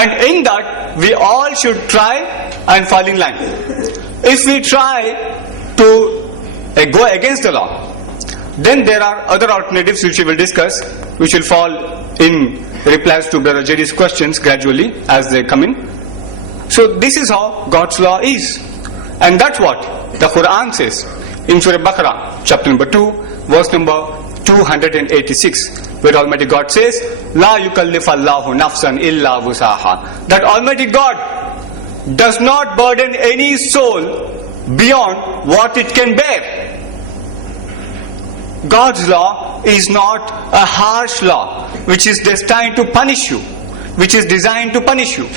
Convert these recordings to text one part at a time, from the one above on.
And in that, we all should try and fall in line. If we try to go against the law, then there are other alternatives which we will discuss, which will fall in replies to Brother Jerry's questions gradually as they come in. So this is how God's law is. And that's what the Quran says in Surah Baqarah, chapter number 2, verse number 286, where Almighty God says, La yukallifallahu nafsan illa wusaha. That Almighty God does not burden any soul beyond what it can bear. God's law is not a harsh law which is destined to punish you, which is designed to punish you.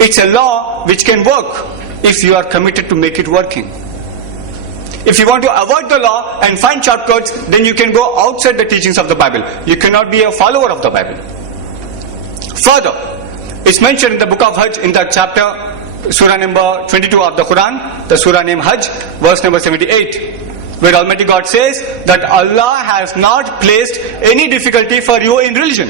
It's a law which can work if you are committed to make it working. If you want to avoid the law and find shortcuts, then you can go outside the teachings of the Bible. You cannot be a follower of the Bible. Further, it's mentioned in the book of Hajj, in that chapter, surah number 22 of the Quran, the surah named Hajj, verse number 78, where Almighty God says that Allah has not placed any difficulty for you in religion.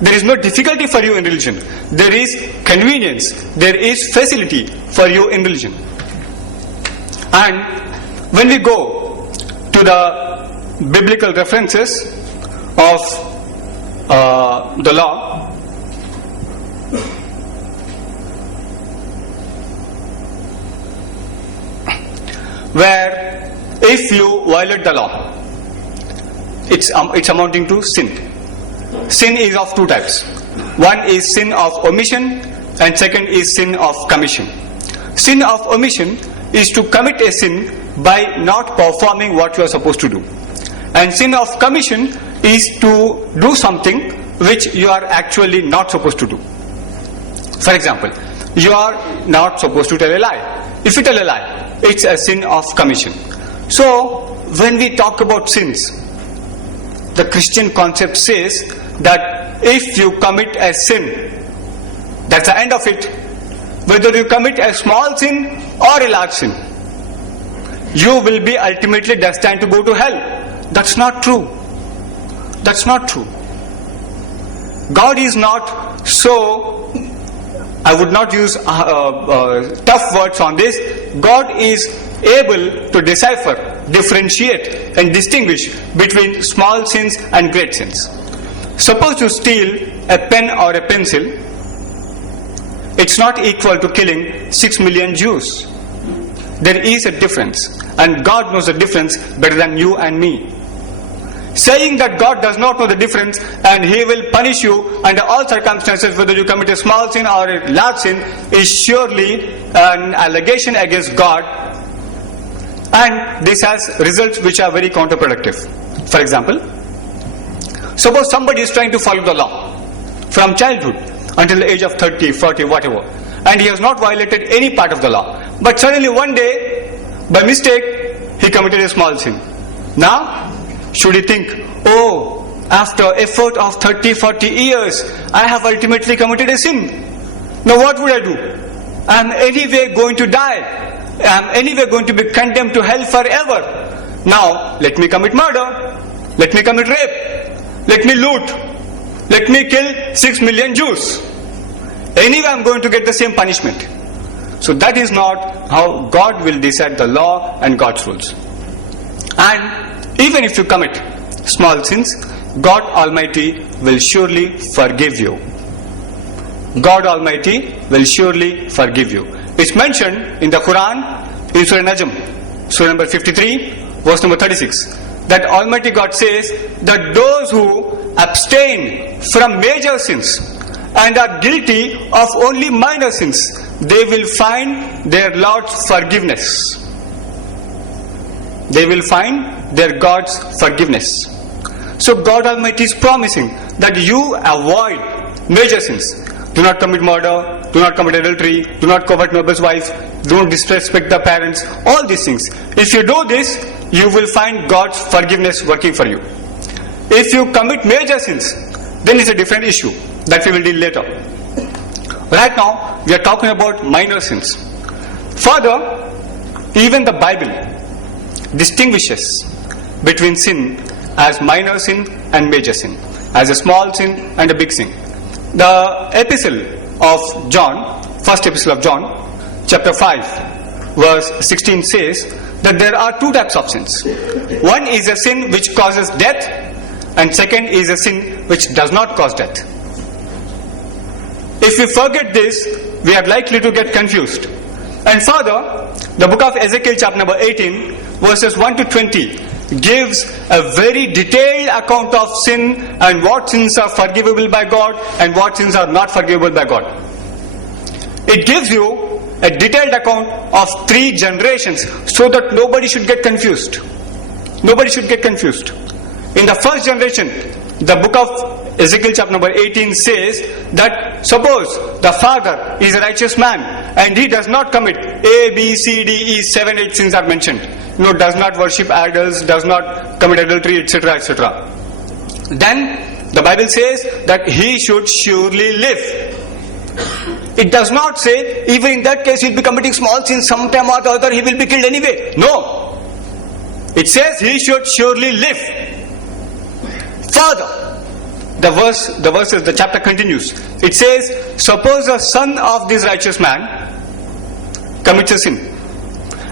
There is no difficulty for you in religion. There is convenience, there is facility for you in religion. And when we go to the biblical references of the law, where if you violate the law, it's amounting to sin. Sin is of two types. One is sin of omission and second is sin of commission. Sin of omission is to commit a sin by not performing what you are supposed to do. And sin of commission is to do something which you are actually not supposed to do. For example, you are not supposed to tell a lie. If you tell a lie, it's a sin of commission. So, when we talk about sins, the Christian concept says that if you commit a sin, that's the end of it. Whether you commit a small sin or a large sin, you will be ultimately destined to go to hell. That's not true. That's not true. God is not so, I would not use tough words on this. God is able to decipher, differentiate and distinguish between small sins and great sins. Suppose you steal a pen or a pencil, it's not equal to killing 6 million Jews. There is a difference, and God knows the difference better than you and me. Saying that God does not know the difference and He will punish you under all circumstances, whether you commit a small sin or a large sin, is surely an allegation against God, and this has results which are very counterproductive. For example, suppose somebody is trying to follow the law from childhood until the age of 30, 40, whatever, and he has not violated any part of the law, but suddenly one day, by mistake, he committed a small sin. Now, should he think, oh, after effort of 30, 40 years, I have ultimately committed a sin. Now what would I do? I am anyway going to die. I am anyway going to be condemned to hell forever. Now, let me commit murder. Let me commit rape. Let me loot. Let me kill 6 million Jews. Anyway, I am going to get the same punishment. So that is not how God will decide the law and God's rules. And even if you commit small sins, God Almighty will surely forgive you. God Almighty will surely forgive you. It's mentioned in the Quran, in Surah Najm, Surah number 53, verse number 36, that Almighty God says that those who abstain from major sins and are guilty of only minor sins, they will find their Lord's forgiveness. They will find their God's forgiveness. So God Almighty is promising that you avoid major sins. Do not commit murder, do not commit adultery, do not covet neighbor's wife, don't disrespect the parents, all these things. If you do this, you will find God's forgiveness working for you. If you commit major sins, then it's a different issue that we will deal later. Right now, we are talking about minor sins. Further, even the Bible distinguishes between sin as minor sin and major sin, as a small sin and a big sin. The epistle of John, first epistle of John, chapter 5, verse 16 says that there are two types of sins. One is a sin which causes death, and second is a sin which does not cause death. If we forget this, we are likely to get confused. And further, the book of Ezekiel chapter number 18, verses 1 to 20 gives a very detailed account of sin and what sins are forgivable by God and what sins are not forgivable by God. It gives you a detailed account of 3 generations so that nobody should get confused. Nobody should get confused. In the first generation, the book of Ezekiel chapter number 18 says that suppose the father is a righteous man and he does not commit A, B, C, D, E, 7, 8 sins are mentioned. Does not worship idols, does not commit adultery, etc., etc. Then the Bible says that he should surely live. It does not say even in that case he will be committing small sins sometime or the other, he will be killed anyway. No. It says he should surely live. Further, the chapter continues. It says, suppose the son of this righteous man commits a sin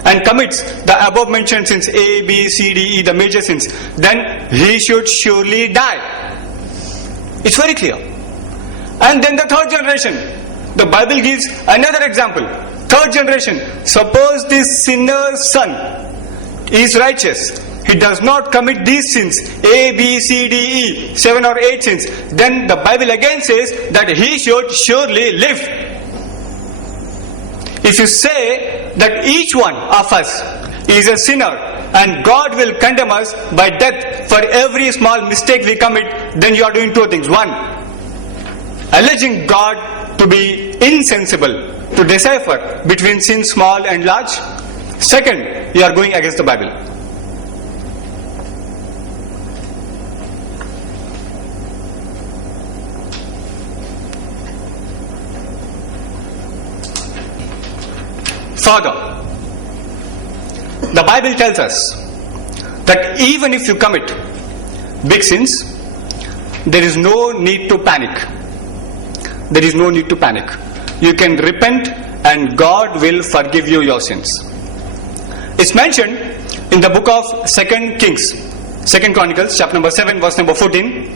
and commits the above mentioned sins, A, B, C, D, E, the major sins, then he should surely die. It's very clear. And then the third generation, the Bible gives another example. Third generation, suppose this sinner's son is righteous, he does not commit these sins, A, B, C, D, E, 7 or 8 sins, then the Bible again says that he should surely live. If you say that each one of us is a sinner and God will condemn us by death for every small mistake we commit, then you are doing 2 things. 1, alleging God to be insensible to decipher between sin small and large. Second, you are going against the Bible. Further, the Bible tells us that even if you commit big sins, there is no need to panic. There is no need to panic. You can repent and God will forgive you your sins. It's mentioned in the book of 2 Kings, 2 Chronicles, chapter number 7, verse number 14,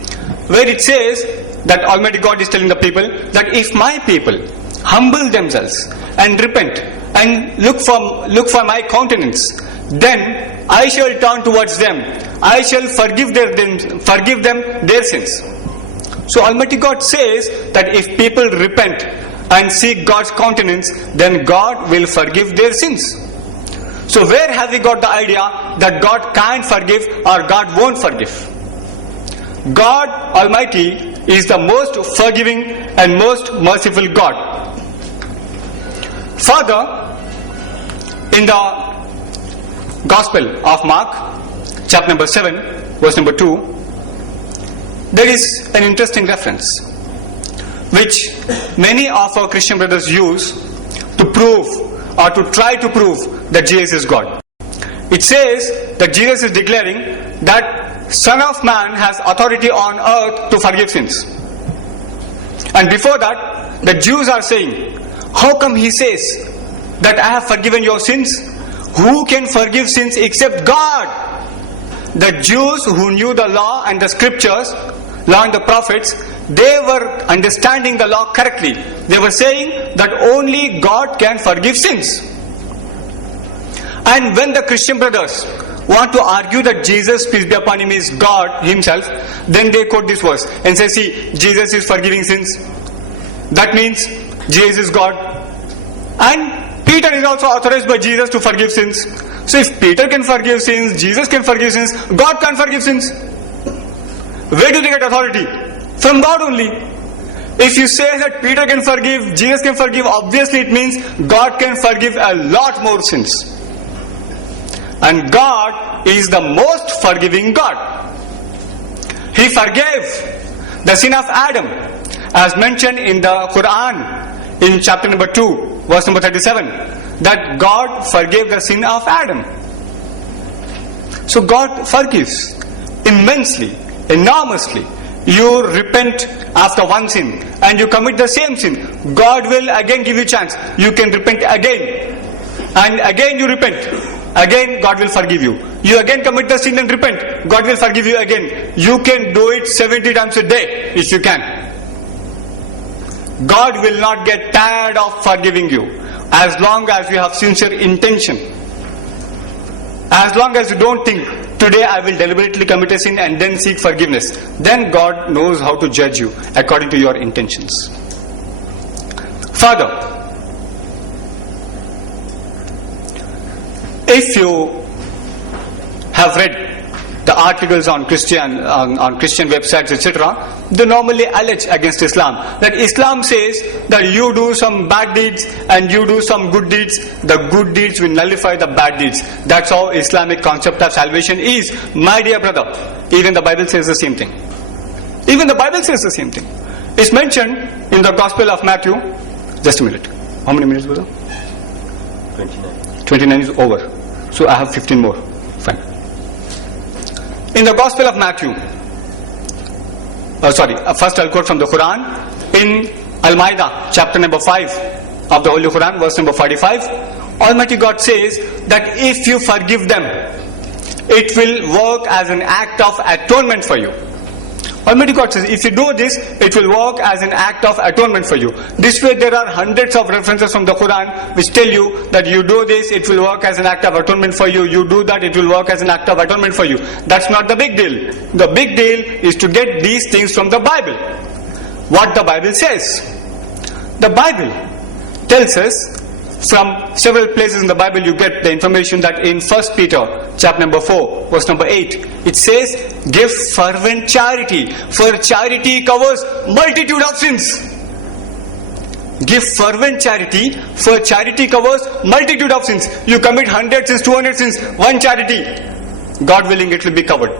where it says that Almighty God is telling the people that if my people humble themselves and repent and look for my countenance, then I shall turn towards them. I shall forgive them their sins. So Almighty God says that if people repent and seek God's countenance, then God will forgive their sins. So where have we got the idea that God can't forgive or God won't forgive? God Almighty is the most forgiving and most merciful God. Further, in the Gospel of Mark, chapter number 7, verse number 2, there is an interesting reference which many of our Christian brothers use to prove or to try to prove that Jesus is God. It says that Jesus is declaring that Son of Man has authority on earth to forgive sins. And before that, the Jews are saying, how come he says that I have forgiven your sins? Who can forgive sins except God? The Jews who knew the law and the scriptures, law and the prophets, they were understanding the law correctly. They were saying that only God can forgive sins. And when the Christian brothers want to argue that Jesus, peace be upon him, is God himself, then they quote this verse and say, see, Jesus is forgiving sins. That means Jesus is God. And Peter is also authorized by Jesus to forgive sins. So if Peter can forgive sins, Jesus can forgive sins, God can't forgive sins. Where do they get authority? From God only. If you say that Peter can forgive, Jesus can forgive, obviously it means God can forgive a lot more sins. And God is the most forgiving God. He forgave the sin of Adam, as mentioned in the Quran in chapter number 2, verse number 37, that God forgave the sin of Adam. So God forgives immensely, enormously, you repent after one sin and you commit the same sin, God will again give you chance. You can repent again. And again you repent. Again God will forgive you. You again commit the sin and repent. God will forgive you again. You can do it 70 times a day if you can. God will not get tired of forgiving you as long as you have sincere intention. As long as you don't think, today I will deliberately commit a sin and then seek forgiveness, then God knows how to judge you according to your intentions. Further, if you have read the articles on Christian websites, etc., they normally allege against Islam that Islam says that you do some bad deeds and you do some good deeds. The good deeds will nullify the bad deeds. That's how Islamic concept of salvation is. My dear brother, even the Bible says the same thing. Even the Bible says the same thing. It's mentioned in the Gospel of Matthew. Just a minute. How many minutes, brother? 29. 29 is over. So I have 15 more. Fine. In the Gospel of Matthew, first I'll quote from the Quran. In Al-Ma'idah, chapter number 5 of the Holy Quran, verse number 45, Almighty God says that if you forgive them, it will work as an act of atonement for you. Almighty God says, if you do this, it will work as an act of atonement for you. This way there are hundreds of references from the Quran which tell you that you do this, it will work as an act of atonement for you. You do that, it will work as an act of atonement for you. That's not the big deal. The big deal is to get these things from the Bible. What the Bible says. The Bible tells us, from several places in the Bible you get the information that in 1 Peter chapter number 4 verse number 8 it says, give fervent charity, for charity covers multitude of sins. Give fervent charity, for charity covers multitude of sins. You commit 100 sins, 200 sins, one charity, God willing it will be covered.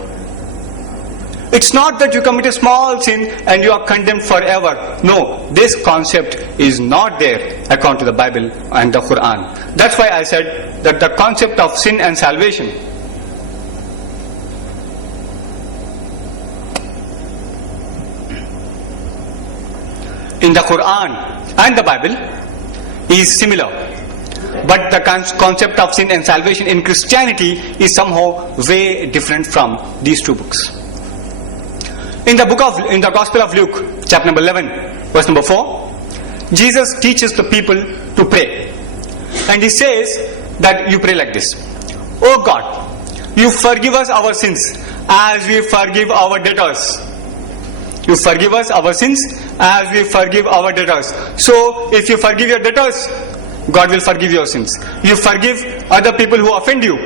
It's not that you commit a small sin and you are condemned forever. No, this concept is not there according to the Bible and the Quran. That's why I said that the concept of sin and salvation in the Quran and the Bible is similar. But the concept of sin and salvation in Christianity is somehow way different from these two books. In the Gospel of Luke, chapter number 11, verse number 4, Jesus teaches the people to pray. And he says that you pray like this. Oh God, you forgive us our sins as we forgive our debtors. You forgive us our sins as we forgive our debtors. So, if you forgive your debtors, God will forgive your sins. You forgive other people who offend you.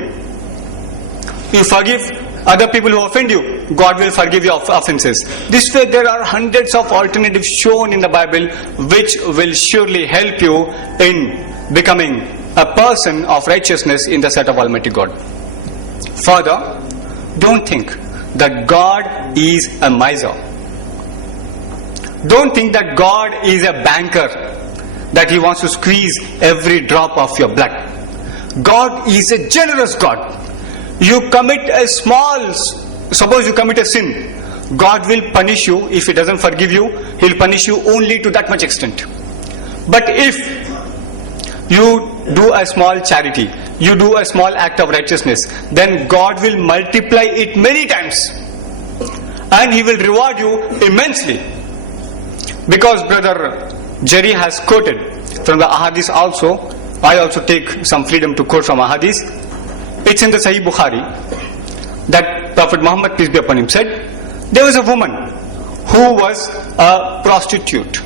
You forgive other people who offend you, God will forgive your offenses. This way there are hundreds of alternatives shown in the Bible which will surely help you in becoming a person of righteousness in the sight of Almighty God. Further, don't think that God is a miser. Don't think that God is a banker, that He wants to squeeze every drop of your blood. God is a generous God. You commit a suppose you commit a sin, God will punish you. If He doesn't forgive you, He'll punish you only to that much extent. But if you do a small charity, you do a small act of righteousness, then God will multiply it many times and He will reward you immensely. Because Brother Jerry has quoted from the Ahadith also, I also take some freedom to quote from Ahadith. It's in the Sahih Bukhari that Prophet Muhammad, peace be upon him, said, there was a woman who was a prostitute.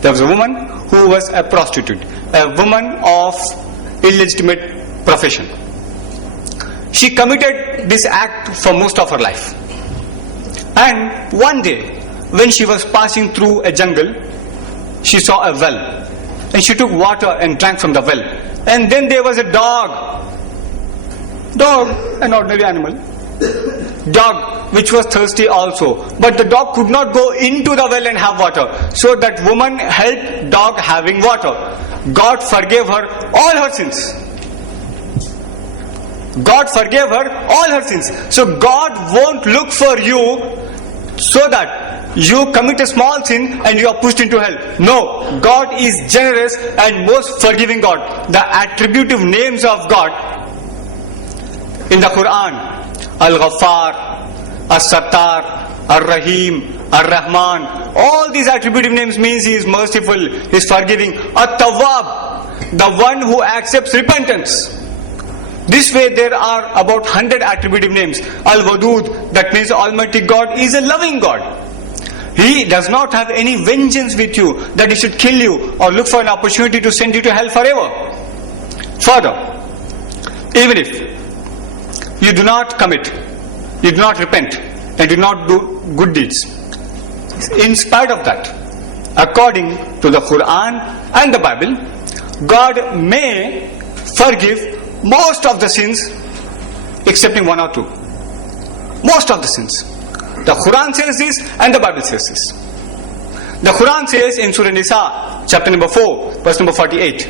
There was a woman who was a prostitute, a woman of illegitimate profession. She committed this act for most of her life. And one day, when she was passing through a jungle, she saw a well. And she took water and drank from the well. And then there was a dog, an ordinary animal, dog which was thirsty also. But the dog could not go into the well and have water. So that woman helped dog having water. God forgave her all her sins. God forgave her all her sins. So God won't look for you so that you commit a small sin and you are pushed into hell. No, God is generous and most forgiving God. The attributive names of God in the Quran: Al-Ghaffar, As-Sattar, Ar-Rahim, Ar-Rahman. All these attributive names means He is merciful, He is forgiving. At-Tawwab, the one who accepts repentance. This way there are about 100 attributive names. Al-Wadud, that means Almighty God is a loving God. He does not have any vengeance with you that He should kill you or look for an opportunity to send you to hell forever. Further, even if you do not commit, you do not repent, and do not do good deeds, in spite of that, according to the Quran and the Bible, God may forgive most of the sins excepting one or two. Most of the sins. The Quran says this and the Bible says this. The Quran says in Surah Nisa, chapter number 4, verse number 48,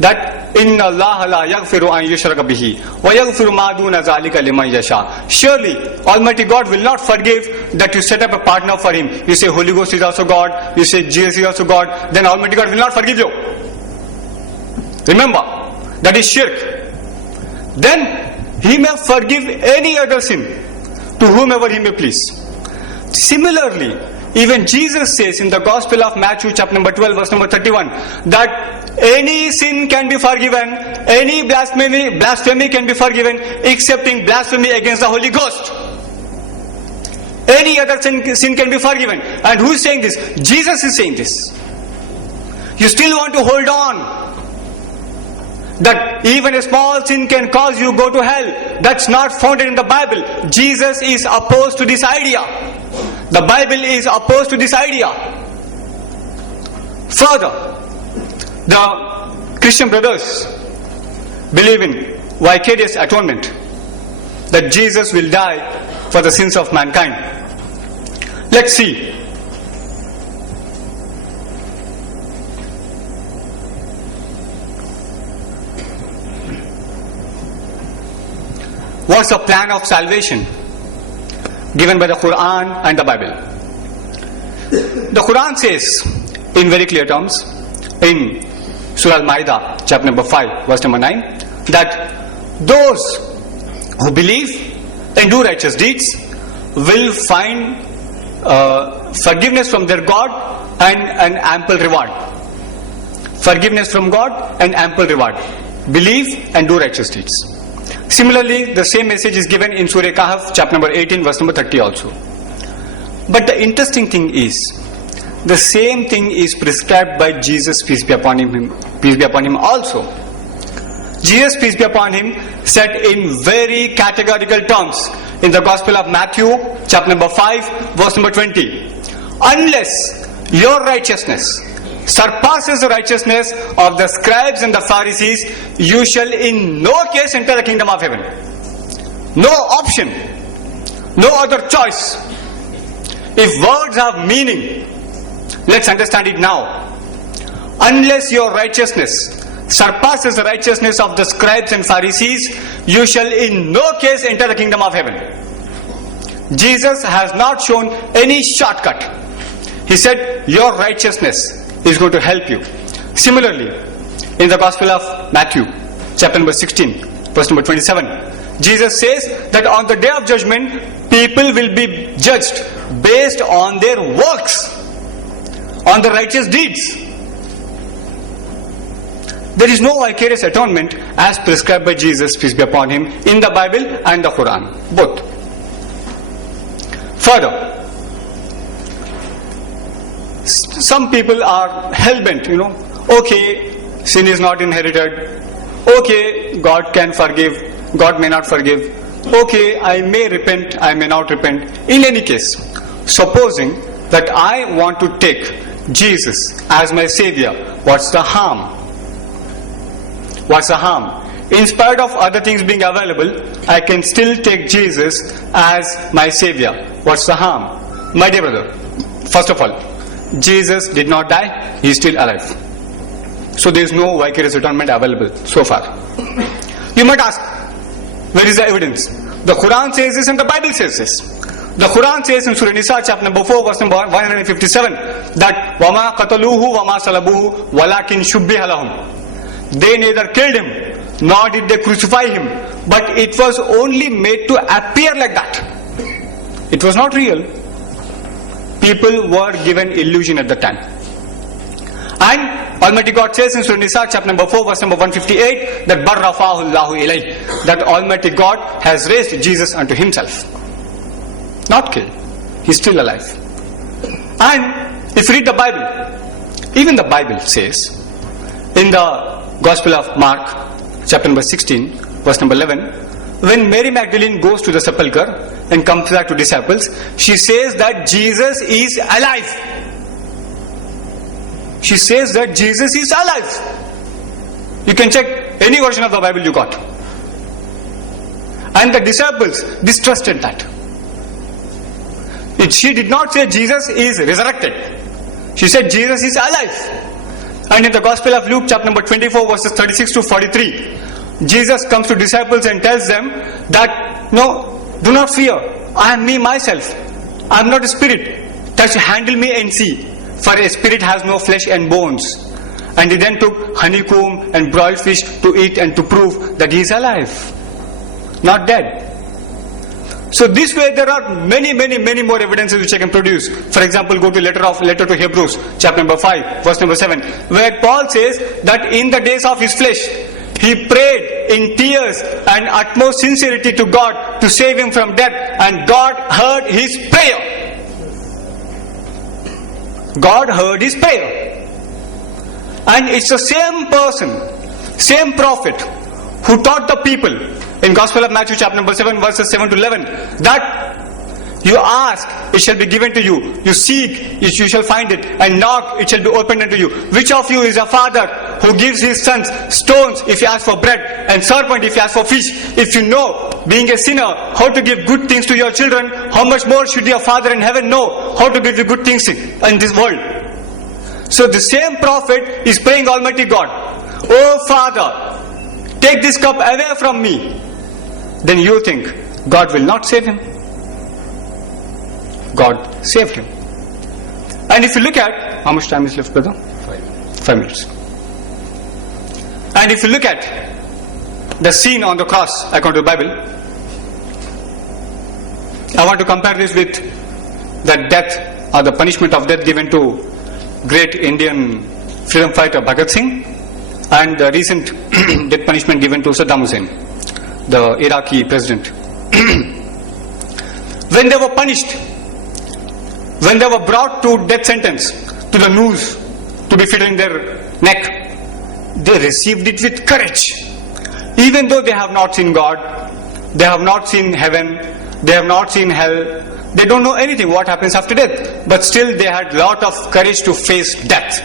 that Inna Allah la yaghfiru an yushraka bihi wa yaghfiru ma duna zalika liman yasha. Surely Almighty God will not forgive that you set up a partner for Him. You say Holy Ghost is also God, you say Jesus is also God, then Almighty God will not forgive you. Remember, that is shirk. Then He may forgive any other sin to whomever He may please. Similarly, even Jesus says in the Gospel of Matthew chapter number 12 verse number 31 that any sin can be forgiven, any blasphemy can be forgiven excepting blasphemy against the Holy Ghost. Any other sin can be forgiven. And who is saying this? Jesus is saying this. You still want to hold on that even a small sin can cause you go to hell. That's not founded in the Bible. Jesus is opposed to this idea. The Bible is opposed to this idea. Further, the Christian brothers believe in vicarious atonement, that Jesus will die for the sins of mankind. Let's see. What's the plan of salvation given by the Quran and the Bible? The Quran says in very clear terms in Surah Al-Ma'idah chapter number 5 verse number 9 that those who believe and do righteous deeds will find forgiveness from their God and an ample reward. Forgiveness from God and ample reward. Believe and do righteous deeds. Similarly, the same message is given in Surah Kahf, chapter number 18, verse number 30 also. But the interesting thing is, the same thing is prescribed by Jesus, peace be upon him also. Jesus, peace be upon him, said in very categorical terms in the Gospel of Matthew, chapter number 5, verse number 20, unless your righteousness surpasses the righteousness of the scribes and the Pharisees, you shall in no case enter the kingdom of heaven. No option, no other choice. If words have meaning, let's understand it now. Unless your righteousness surpasses the righteousness of the scribes and Pharisees, you shall in no case enter the kingdom of heaven. Jesus has not shown any shortcut. He said, your righteousness is going to help you. Similarly, in the Gospel of Matthew, chapter number 16, verse number 27, Jesus says that on the day of judgment, people will be judged based on their works, on the righteous deeds. There is no vicarious atonement as prescribed by Jesus, peace be upon him, in the Bible and the Quran, both. Further, some people are hell-bent, okay, sin is not inherited, okay, God can forgive, God may not forgive, okay, I may repent, I may not repent. In any case, supposing that I want to take Jesus as my Savior, what's the harm? What's the harm? In spite of other things being available, I can still take Jesus as my Savior. What's the harm? My dear brother, first of all, Jesus did not die, he is still alive. So there is no vicarious atonement available so far. You might ask, where is the evidence? The Quran says this and the Bible says this. The Quran says in Surah Nisa chapter number 4 verse number 157 that وَمَا قَتَلُوهُ وَمَا صَلَبُوهُ وَلَكِنْ شُبِّهَ لَهُمْ. They neither killed him nor did they crucify him, but it was only made to appear like that. It was not real. People were given illusion at the time. And Almighty God says in Surah Nisa chapter number 4 verse number 158 that بَرَّفَاهُ اللَّهُ إِلَيْهِ, that Almighty God has raised Jesus unto himself. Not killed. He's still alive. And if you read the Bible, even the Bible says in the Gospel of Mark chapter number 16 verse number 11, when Mary Magdalene goes to the sepulchre and comes back to disciples, she says that Jesus is alive. She says that Jesus is alive. You can check any version of the Bible you got. And the disciples distrusted that. She did not say Jesus is resurrected. She said Jesus is alive. And in the Gospel of Luke chapter number 24 verses 36 to 43, Jesus comes to disciples and tells them that, no, do not fear. I am me myself. I am not a spirit. Touch, handle me and see. For a spirit has no flesh and bones. And he then took honeycomb and broiled fish to eat and to prove that he is alive, not dead. So this way there are many more evidences which I can produce. For example, go to letter to Hebrews chapter number 5 verse number 7, where Paul says that in the days of his flesh he prayed in tears and utmost sincerity to God to save him from death, and God heard his prayer. God heard his prayer. And it's the same person, same prophet who taught the people in Gospel of Matthew chapter number 7 verses 7 to 11 that you ask, it shall be given to you. You seek, you shall find it. And knock, it shall be opened unto you. Which of you is a father who gives his sons stones if he asks for bread, and serpent if he asks for fish? If you know, being a sinner, how to give good things to your children, how much more should your Father in heaven know how to give you good things in this world? So the same prophet is praying Almighty God, oh Father, take this cup away from me. Then you think God will not save him? God saved him. And if you look at, how much time is left, brother? 5 minutes. And if you look at the scene on the cross according to the Bible, I want to compare this with the death or the punishment of death given to great Indian freedom fighter Bhagat Singh, and the recent death punishment given to Saddam Hussein, the Iraqi president. When they were punished, when they were brought to death sentence, to the noose to be fitted in their neck, they received it with courage. Even though they have not seen God, they have not seen heaven, they have not seen hell, they don't know anything what happens after death, but still they had lot of courage to face death.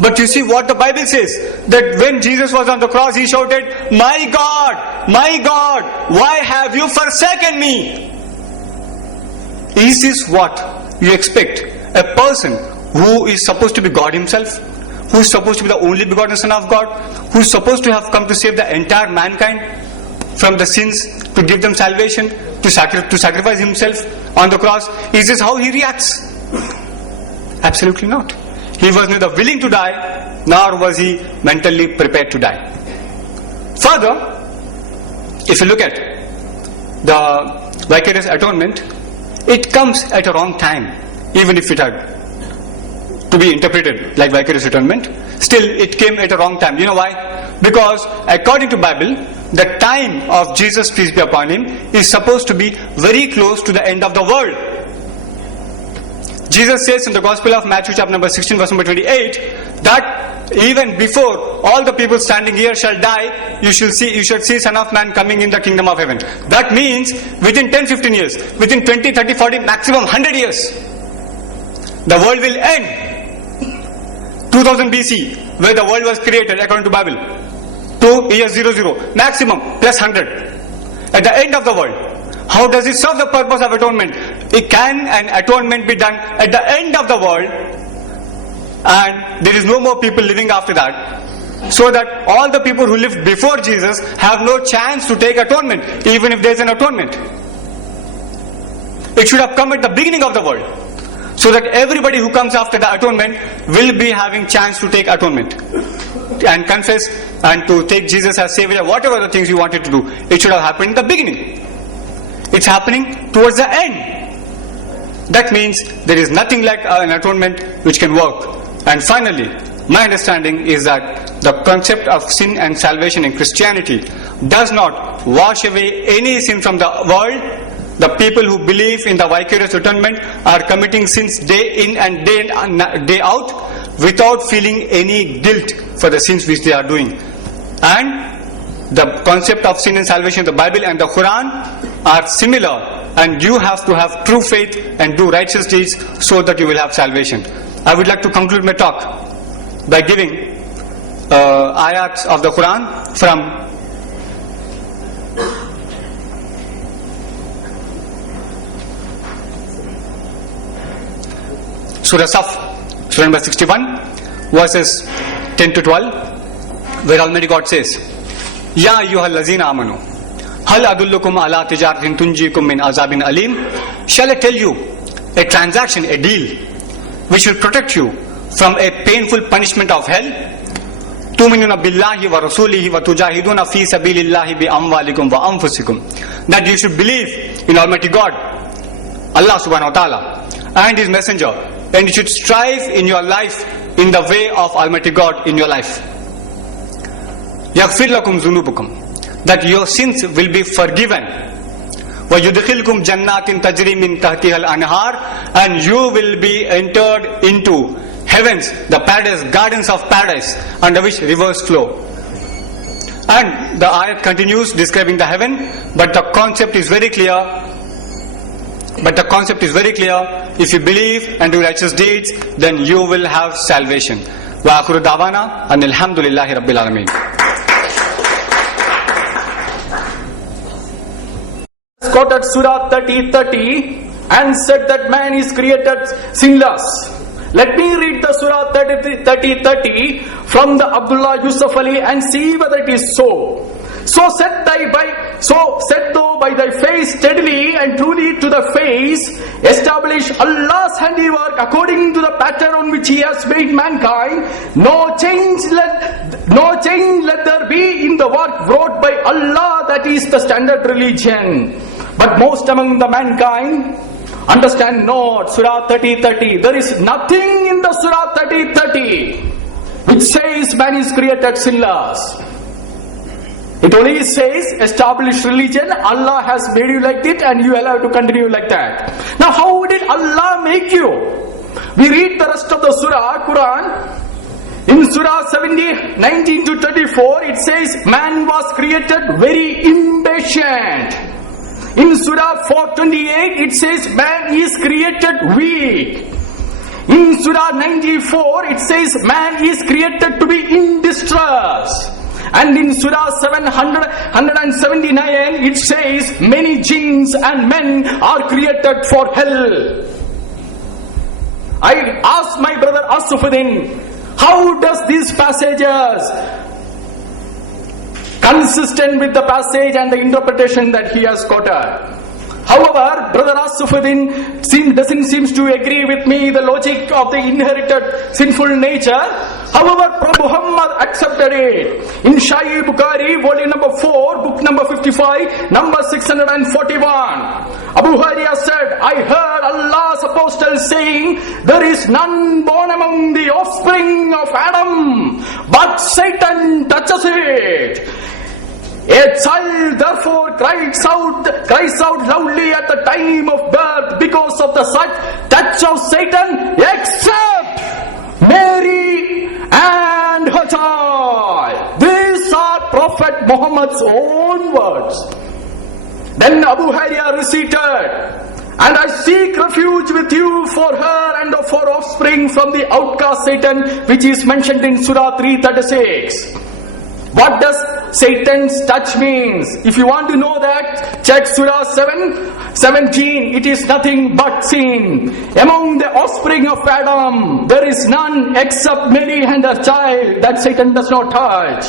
But you see what the Bible says, that when Jesus was on the cross, he shouted, my God, why have you forsaken me? Is this what you expect a person who is supposed to be God himself, who is supposed to be the only begotten Son of God, who is supposed to have come to save the entire mankind from the sins, to give them salvation, to sacrifice himself on the cross? Is this how he reacts? Absolutely not. He was neither willing to die, nor was he mentally prepared to die. Further, if you look at the vicarious atonement, it comes at a wrong time. Even if it had to be interpreted like vicarious atonement, still it came at a wrong time. You know why? Because according to Bible, the time of Jesus, peace be upon him, is supposed to be very close to the end of the world. Jesus says in the Gospel of Matthew chapter number 16 verse number 28 that even before all the people standing here shall die, you should see Son of Man coming in the kingdom of heaven. That means within 10-15 years, within 20, 30, 40, maximum 100 years, the world will end. 2000 BC, where the world was created according to Bible, to year 00, maximum plus 100. At the end of the world, how does it serve the purpose of atonement? Can an atonement be done at the end of the world, and there is no more people living after that, so that all the people who lived before Jesus have no chance to take atonement, even if there is an atonement? It should have come at the beginning of the world, so that everybody who comes after the atonement will be having chance to take atonement and confess and to take Jesus as Savior, whatever the things you wanted to do. It should have happened in the beginning. It's happening towards the end. That means there is nothing like an atonement which can work. And finally, my understanding is that the concept of sin and salvation in Christianity does not wash away any sin from the world. The people who believe in the vicarious atonement are committing sins day in and day out without feeling any guilt for the sins which they are doing. And the concept of sin and salvation, the Bible and the Quran are similar, and you have to have true faith and do righteous deeds so that you will have salvation. I would like to conclude my talk by giving ayats of the Quran from Surah Saf, Surah number 61, verses 10 to 12, where Almighty God says, Ya ayyuhal lazina amanu, hal adullukum ala tijaratin tunjikum min azabin alim. Shall I tell you a transaction, a deal, which will protect you from a painful punishment of hell? Tu'minuna billahi wa rasulihi wa tujahiduna fi sabilillahi bi amwalikum wa anfusikum. That you should believe in Almighty God, Allah subhanahu wa ta'ala, and His Messenger, and you should strive in your life in the way of Almighty God in your life. Yaghfir lakum dhunubukum, that your sins will be forgiven. Wa yudkhilkum jannatin tajri min tahtiha al-anhar, and you will be entered into heavens, the paradise, gardens of paradise, under which rivers flow. And the ayat continues describing the heaven, but the concept is very clear. If you believe and do righteous deeds, then you will have salvation. Wa akhiru da'wana and alhamdulillahi rabbil alameen. Quoted Surah 30:30 and said that man is created sinless. Let me read the Surah 30:30 from the Abdullah Yusuf Ali and see whether it is so. So set thou by thy face steadily and truly to the face, establish Allah's handiwork according to the pattern on which He has made mankind. No change let there be in the work wrought by Allah, that is the standard religion. But most among the mankind understand not. Surah 30:30. There is nothing in the Surah 30:30 which says man is created sinless. It only says establish religion, Allah has made you like it and you allow to continue like that. Now how did Allah make you? We read the rest of the Surah, Quran. In Surah 70, 19 to 34, it says man was created very impatient. In Surah 428, it says man is created weak. In Surah 94, it says man is created to be in distress. And in Surah 779, it says many jinns and men are created for hell. I asked my brother Asufuddin, how does these passages consistent with the passage and the interpretation that he has quoted? However, brother Asufuddin doesn't seem to agree with me the logic of the inherited sinful nature. However, Prophet Muhammad accepted it. In Sahih Bukhari, volume number 4, book number 55, number 641. Abu Hurairah said, I heard Allah's apostle saying, there is none born among the offspring of Adam, but Satan touches it. A child therefore cries out loudly at the time of birth because of the touch of Satan, except Mary and her child. These are Prophet Muhammad's own words. Then Abu Hurairah recited, and I seek refuge with you for her and for offspring from the outcast Satan, which is mentioned in Surah 3:36. What does Satan's touch means? If you want to know that, check Surah 7:17. It is nothing but sin. Among the offspring of Adam, there is none except Mary and her child that Satan does not touch.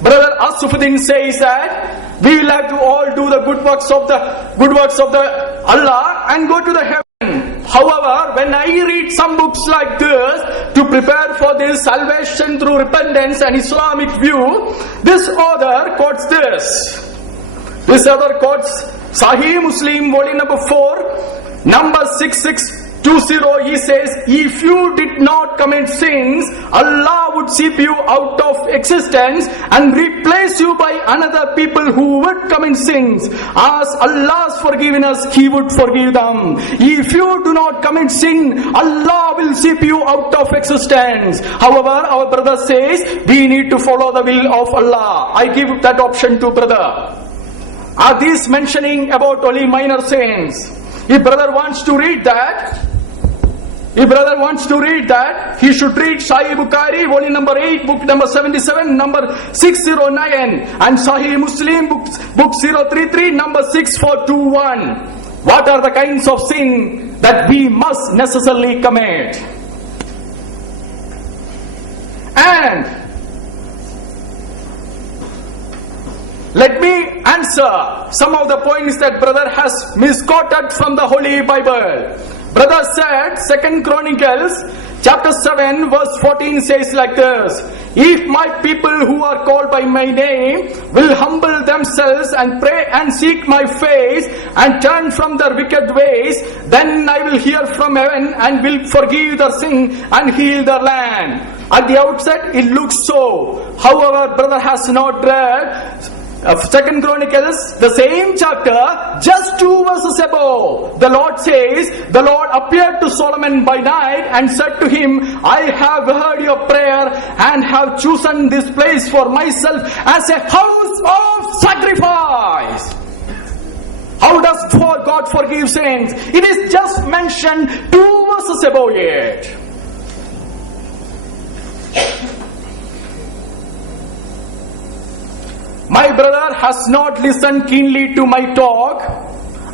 Brother Asufuddin says that we will have to all do the good works of the Allah and go to the heaven. However, when I read some books like this to prepare for this salvation through repentance and Islamic view, this author quotes this. This author quotes Sahih Muslim, volume number 4, number 6620. He says, if you did not commit sins, Allah would sweep you out of existence and replace you by another people who would commit sins. As Allah has forgiven us, He would forgive them. If you do not commit sin, Allah will sweep you out of existence. However, our brother says, we need to follow the will of Allah. I give that option to brother. Are these mentioning about only minor sins? If brother wants to read that, he should read Sahih Bukhari, volume number 8, book number 77, number 609, and Sahih Muslim, book 033, number 6421. What are the kinds of sin that we must necessarily commit? And let me answer some of the points that brother has misquoted from the Holy Bible. Brother said, 2 Chronicles chapter 7 verse 14 says like this: if my people who are called by my name will humble themselves and pray and seek my face and turn from their wicked ways, then I will hear from heaven and will forgive their sin and heal their land. At the outset it looks so. However, brother has not read of 2 Chronicles, the same chapter, just 2 verses above. The Lord says, the Lord appeared to Solomon by night and said to him, I have heard your prayer and have chosen this place for myself as a house of sacrifice. How does God forgive sins? It is just mentioned 2 verses above it. My brother has not listened keenly to my talk.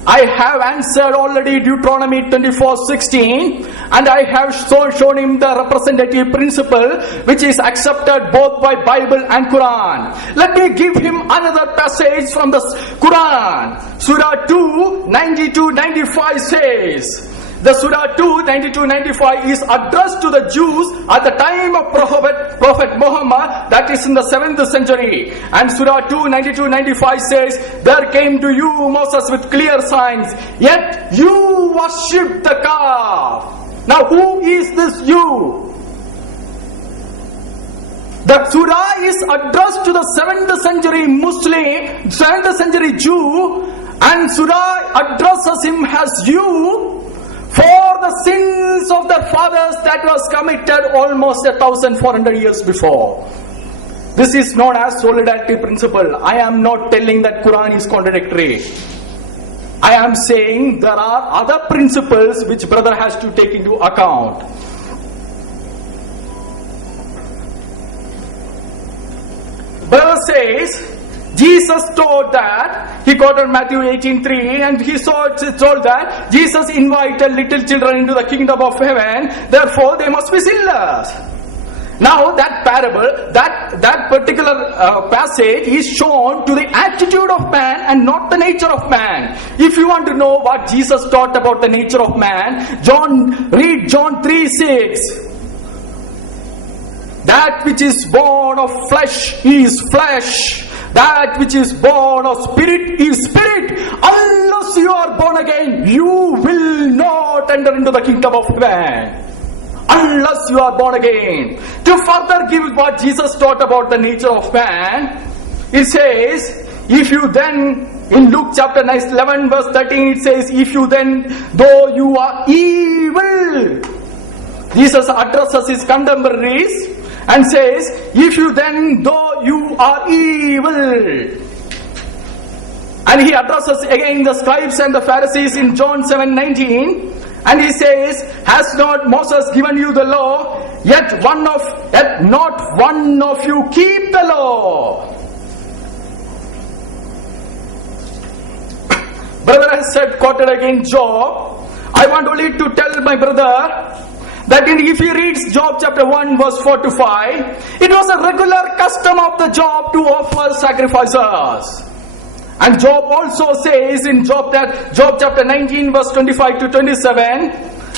I have answered already Deuteronomy 24:16, and I have shown him the representative principle which is accepted both by Bible and Quran. Let me give him another passage from the Quran. Surah 2, 92-95 says, the Surah 2, 92-95 is addressed to the Jews at the time of Prophet Muhammad, that is in the 7th century. And Surah 2, 92-95 says, there came to you Moses with clear signs, yet you worshipped the calf. Now who is this you? The Surah is addressed to the 7th century Muslim, 7th century Jew, and Surah addresses him as you, for the sins of their fathers that was committed almost 1,400 years before. This is known as solidarity principle. I am not telling that Quran is contradictory. I am saying there are other principles which brother has to take into account. Brother says, Jesus told that, he quoted Matthew 18:3, and he told that Jesus invited little children into the kingdom of heaven, therefore they must be sinless. Now that parable, that particular passage is shown to the attitude of man and not the nature of man. If you want to know what Jesus taught about the nature of man, read John 3:6. That which is born of flesh is flesh. That which is born of spirit is spirit. Unless you are born again, you will not enter into the kingdom of heaven. Unless you are born again. To further give what Jesus taught about the nature of man, it says, if you then, in Luke chapter 11 verse 13, it says, if you then, though you are evil, Jesus addresses his contemporaries and says, if you then, though you are evil. And he addresses again the scribes and the Pharisees in John 7:19, and he says, has not Moses given you the law, yet not one of you keep the law. Brother has said, quoted again Job. I want only to tell my brother that if he reads Job chapter 1 verse 4 to 5, it was a regular custom of the Job to offer sacrifices. And Job also says in Job chapter 19 verse 25 to 27,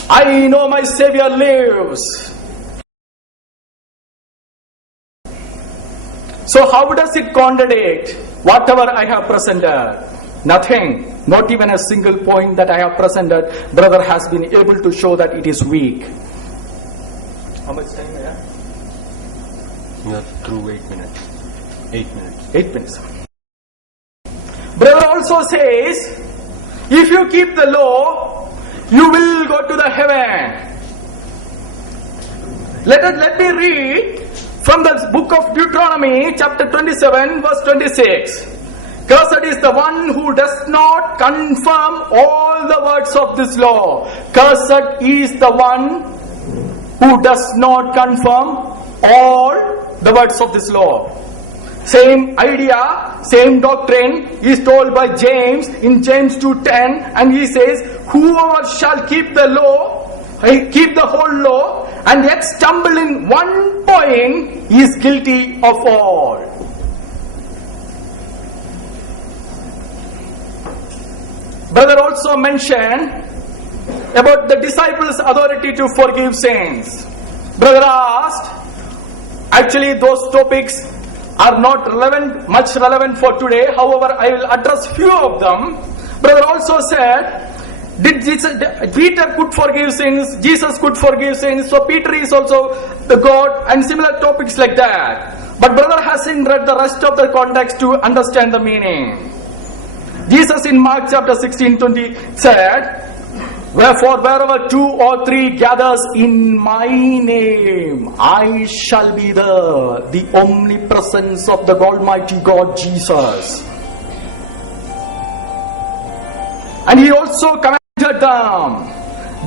I know my Savior lives. So how does it contradict whatever I have presented? Nothing. Not even a single point that I have presented, brother has been able to show that it is weak. How much time I have? You are through 8 minutes. 8 minutes. 8 minutes. Brother also says, if you keep the law, you will go to the heaven. Let me read from the book of Deuteronomy chapter 27 verse 26. Cursed is the one who does not confirm all the words of this law. Cursed is the one who does not confirm all the words of this law. Same idea, same doctrine is told by James in James 2:10, and he says, whoever shall keep the law, keep the whole law, and yet stumble in one point is guilty of all. Brother also mentioned about the disciples' authority to forgive sins. Brother asked, actually those topics are not much relevant for today. However, I will address few of them. Brother also said, Peter could forgive sins, Jesus could forgive sins, so Peter is also the God, and similar topics like that. But brother hasn't read the rest of the context to understand the meaning. Jesus in Mark chapter 16:20 said, wherefore wherever 2 or 3 gathers in my name, I shall be there. The omnipresence of the Almighty God Jesus. And he also commanded them,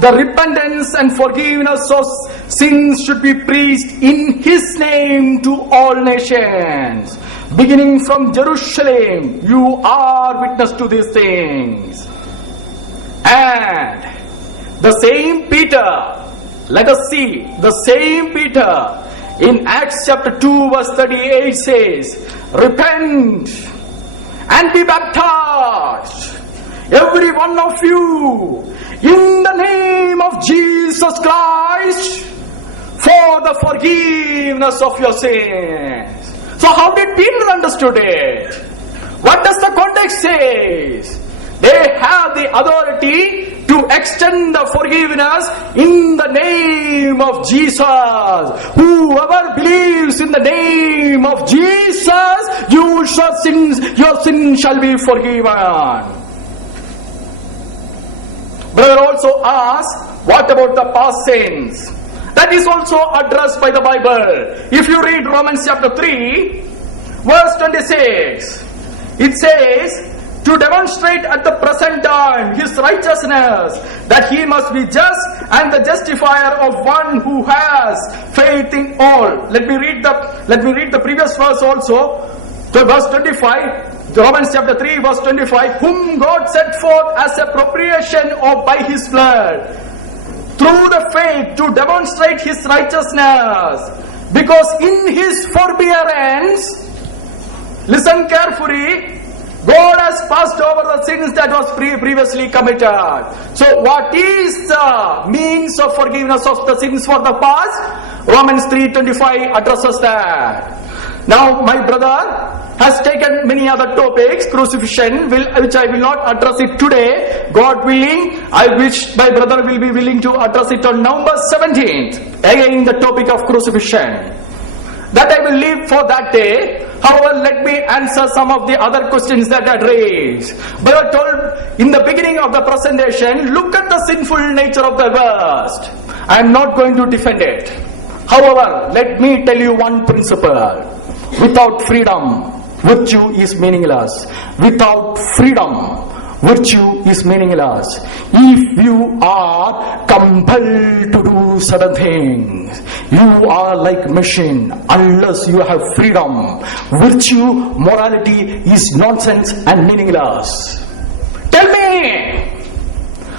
the repentance and forgiveness of sins should be preached in his name to all nations. Beginning from Jerusalem, you are witness to these things. And the same Peter, let us see, the same Peter in Acts chapter 2 verse 38 says, repent and be baptized, every one of you, in the name of Jesus Christ, for the forgiveness of your sins. So how did Peter understood it? What does the context say? They have the authority to extend the forgiveness in the name of Jesus. Whoever believes in the name of Jesus, your sins shall be forgiven. Brother also asked, what about the past sins? That is also addressed by the Bible. If you read Romans chapter 3, verse 26, it says, to demonstrate at the present time his righteousness, that he must be just and the justifier of one who has faith in all. Let me read the previous verse also, to verse 25, Romans chapter 3 verse 25, whom God set forth as a propitiation by his blood, through the faith to demonstrate his righteousness, because in his forbearance, listen carefully, God has passed over the sins that was previously committed. So what is the means of forgiveness of the sins for the past? Romans 3:25 addresses that. Now my brother has taken many other topics, crucifixion, which I will not address it today. God willing, I wish my brother will be willing to address it on November 17th. Again the topic of crucifixion. That I will leave for that day. However, let me answer some of the other questions that are raised. But I told in the beginning of the presentation, look at the sinful nature of the worst. I am not going to defend it. However, let me tell you one principle. Without freedom, virtue is meaningless. Without freedom, virtue is meaningless. If you are compelled to do certain things, you are like machine unless you have freedom. Virtue, morality is nonsense and meaningless. Tell me,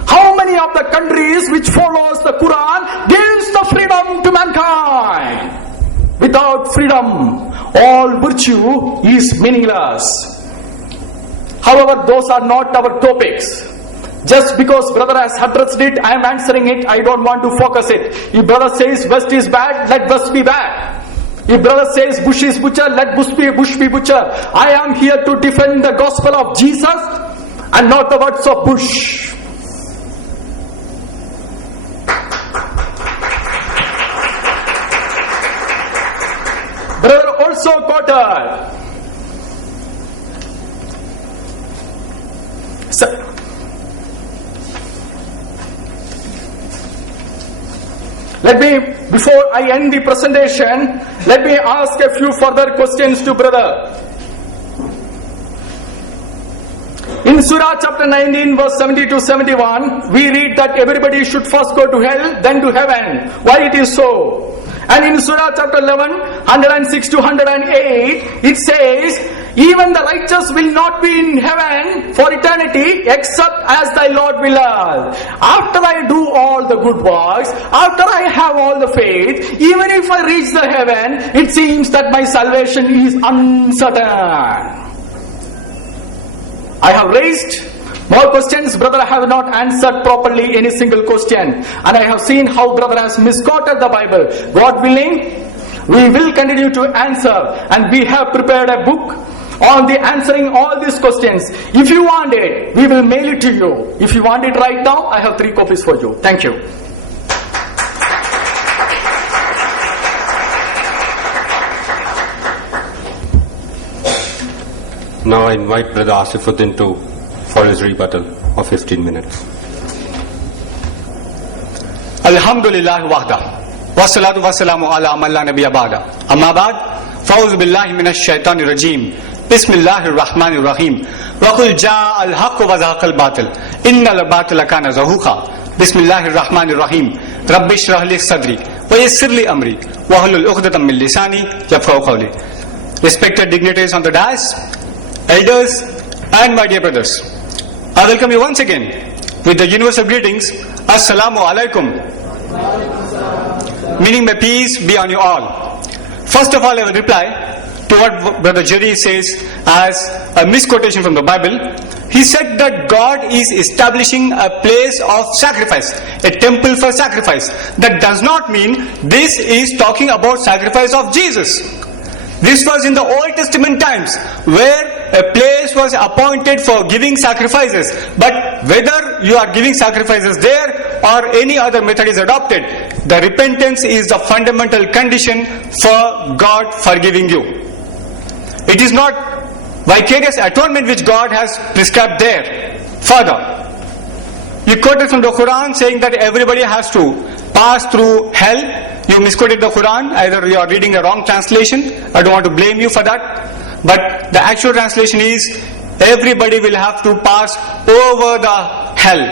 how many of the countries which follows the Quran gives the freedom to mankind? Without freedom, all virtue is meaningless. However, those are not our topics. Just because brother has addressed it, I am answering it, I don't want to focus it. If brother says West is bad, let West be bad. If brother says Bush is butcher, let Bush be butcher. I am here to defend the gospel of Jesus and not the words of Bush. Brother also quoted. Let me, before I end the presentation, let me ask a few further questions to brother. In Surah chapter 19 verse 70 to 71, we read that everybody should first go to hell, then to heaven. Why it is so? And in Surah chapter 11, 106 to 108, it says, even the righteous will not be in heaven for eternity except as thy Lord willeth. After I do all the good works, after I have all the faith, even if I reach the heaven, it seems that my salvation is uncertain. I have raised more questions, brother have not answered properly any single question. And I have seen how brother has misquoted the Bible. God willing, we will continue to answer, and we have prepared a book on the answering all these questions. If you want it, we will mail it to you. If you want it right now, I have 3 copies for you. Thank you. Now I invite Brother Asifuddin for his rebuttal of 15 minutes. Alhamdulillah wahda. Wassalatu wassalamu ala man la nabiyya ba'da. Amma ba'd. Fa'udhu billahi minash shaitanir rajim. Bismillahir rahmanir rahim. Wa qul ja'al haqqu wa zahaqal batil. Innal batila kana zahuqa. Bismillahir rahmanir rahim. Rabbi shrah li sadri wa yassir li amri wa hlul 'uqdatam min lisani yafqahu qawli. Respected dignitaries on the dais, elders and my dear brothers, I welcome you once again with the universal greetings, Assalamu alaikum, meaning may peace be on you all. First of all, I will reply to what Brother Jerry says as a misquotation from the Bible. He said that God is establishing a place of sacrifice, a temple for sacrifice. That does not mean this is talking about sacrifice of Jesus. This was in the Old Testament times where a place was appointed for giving sacrifices. But whether you are giving sacrifices there or any other method is adopted, the repentance is the fundamental condition for God forgiving you. It is not vicarious atonement which God has prescribed there. Further, you quoted from the Quran saying that everybody has to pass through hell. You misquoted the Quran. Either you are reading a wrong translation. I don't want to blame you for that. But the actual translation is, everybody will have to pass over the hell.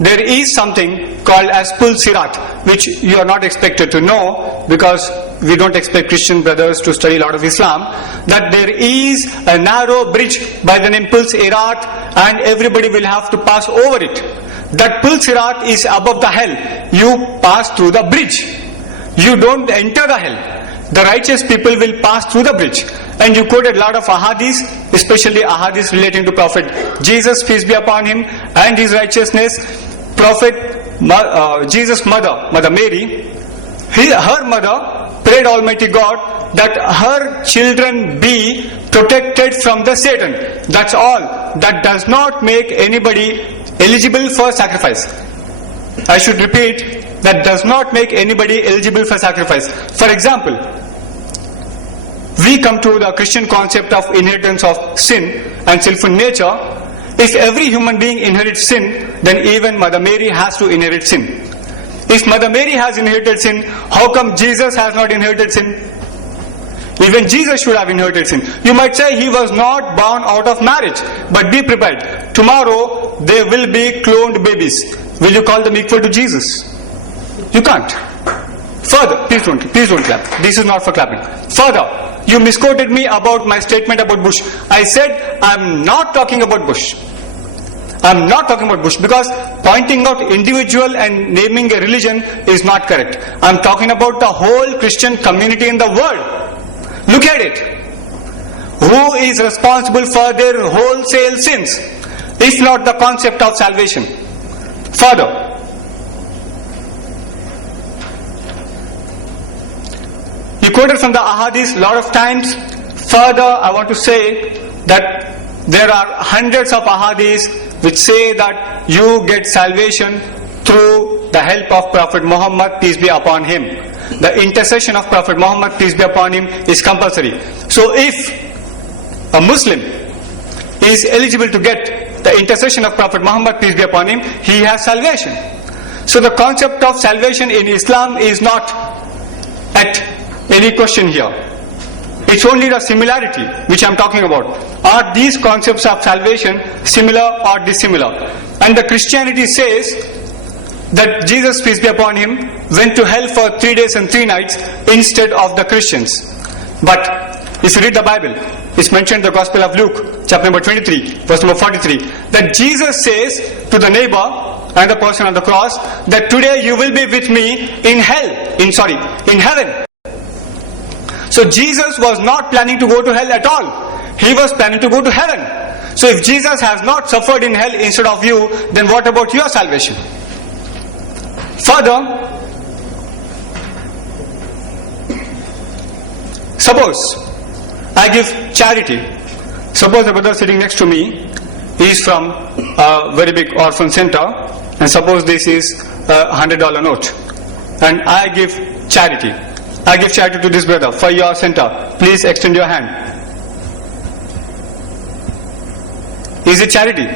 There is something called as Pul Sirat, which you are not expected to know, because we don't expect Christian brothers to study a lot of Islam, that there is a narrow bridge by the name Pul Sirat, and everybody will have to pass over it. That Pul Sirat is above the hell. You pass through the bridge. You don't enter the hell. The righteous people will pass through the bridge. And you quoted a lot of ahadith, especially ahadith relating to Prophet Jesus, peace be upon him, and his righteousness. Prophet Jesus' Mother Mary, her mother prayed Almighty God that her children be protected from the Satan. That's all. That does not make anybody eligible for sacrifice. I should repeat, that does not make anybody eligible for sacrifice. For example, we come to the Christian concept of inheritance of sin and sinful nature. If every human being inherits sin, then even Mother Mary has to inherit sin. If Mother Mary has inherited sin, how come Jesus has not inherited sin? Even Jesus should have inherited sin. You might say he was not born out of marriage, but be prepared. Tomorrow there will be cloned babies. Will you call them equal to Jesus? You can't. Further, please don't clap. This is not for clapping. Further, you misquoted me about my statement about Bush. I said I'm not talking about Bush. I'm not talking about Bush because pointing out individual and naming a religion is not correct. I'm talking about the whole Christian community in the world. Look at it. Who who is responsible for their wholesale sins, if not the concept of salvation? Further, you quoted from the ahadith a lot of times. Further, I want to say that there are hundreds of ahadith which say that you get salvation through the help of Prophet Muhammad, peace be upon him. The intercession of Prophet Muhammad, peace be upon him, is compulsory. So if a Muslim is eligible to get the intercession of Prophet Muhammad, peace be upon him, he has salvation. So the concept of salvation in Islam is not at any question here. It's only the similarity which I'm talking about. Are these concepts of salvation similar or dissimilar? And the Christianity says that Jesus, peace be upon him, went to hell for 3 days and 3 nights instead of the Christians. But if you read the Bible, it's mentioned in the Gospel of Luke, chapter number 23, verse number 43, that Jesus says to the neighbor and the person on the cross that today you will be with me in heaven. So Jesus was not planning to go to hell at all. He was planning to go to heaven. So if Jesus has not suffered in hell instead of you, then what about your salvation? Further, suppose I give charity. Suppose the brother sitting next to me is from a very big orphan center, and suppose this is a $100 note, and I give charity. I give charity to this brother for your center. Please extend your hand. Is it charity?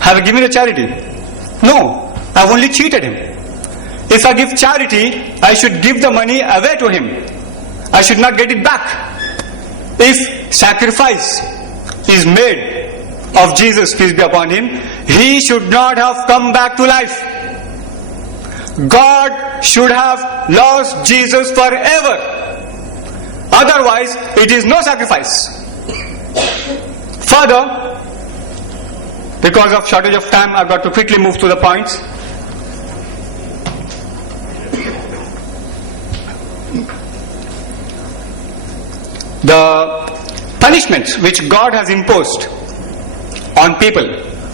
Have I given a charity? No, I've only cheated him. If I give charity, I should give the money away to him. I should not get it back. If sacrifice is made of Jesus, peace be upon him, he should not have come back to life. God should have lost Jesus forever. Otherwise, it is no sacrifice. Further, because of shortage of time, I've got to quickly move to the points. The punishments which God has imposed on people,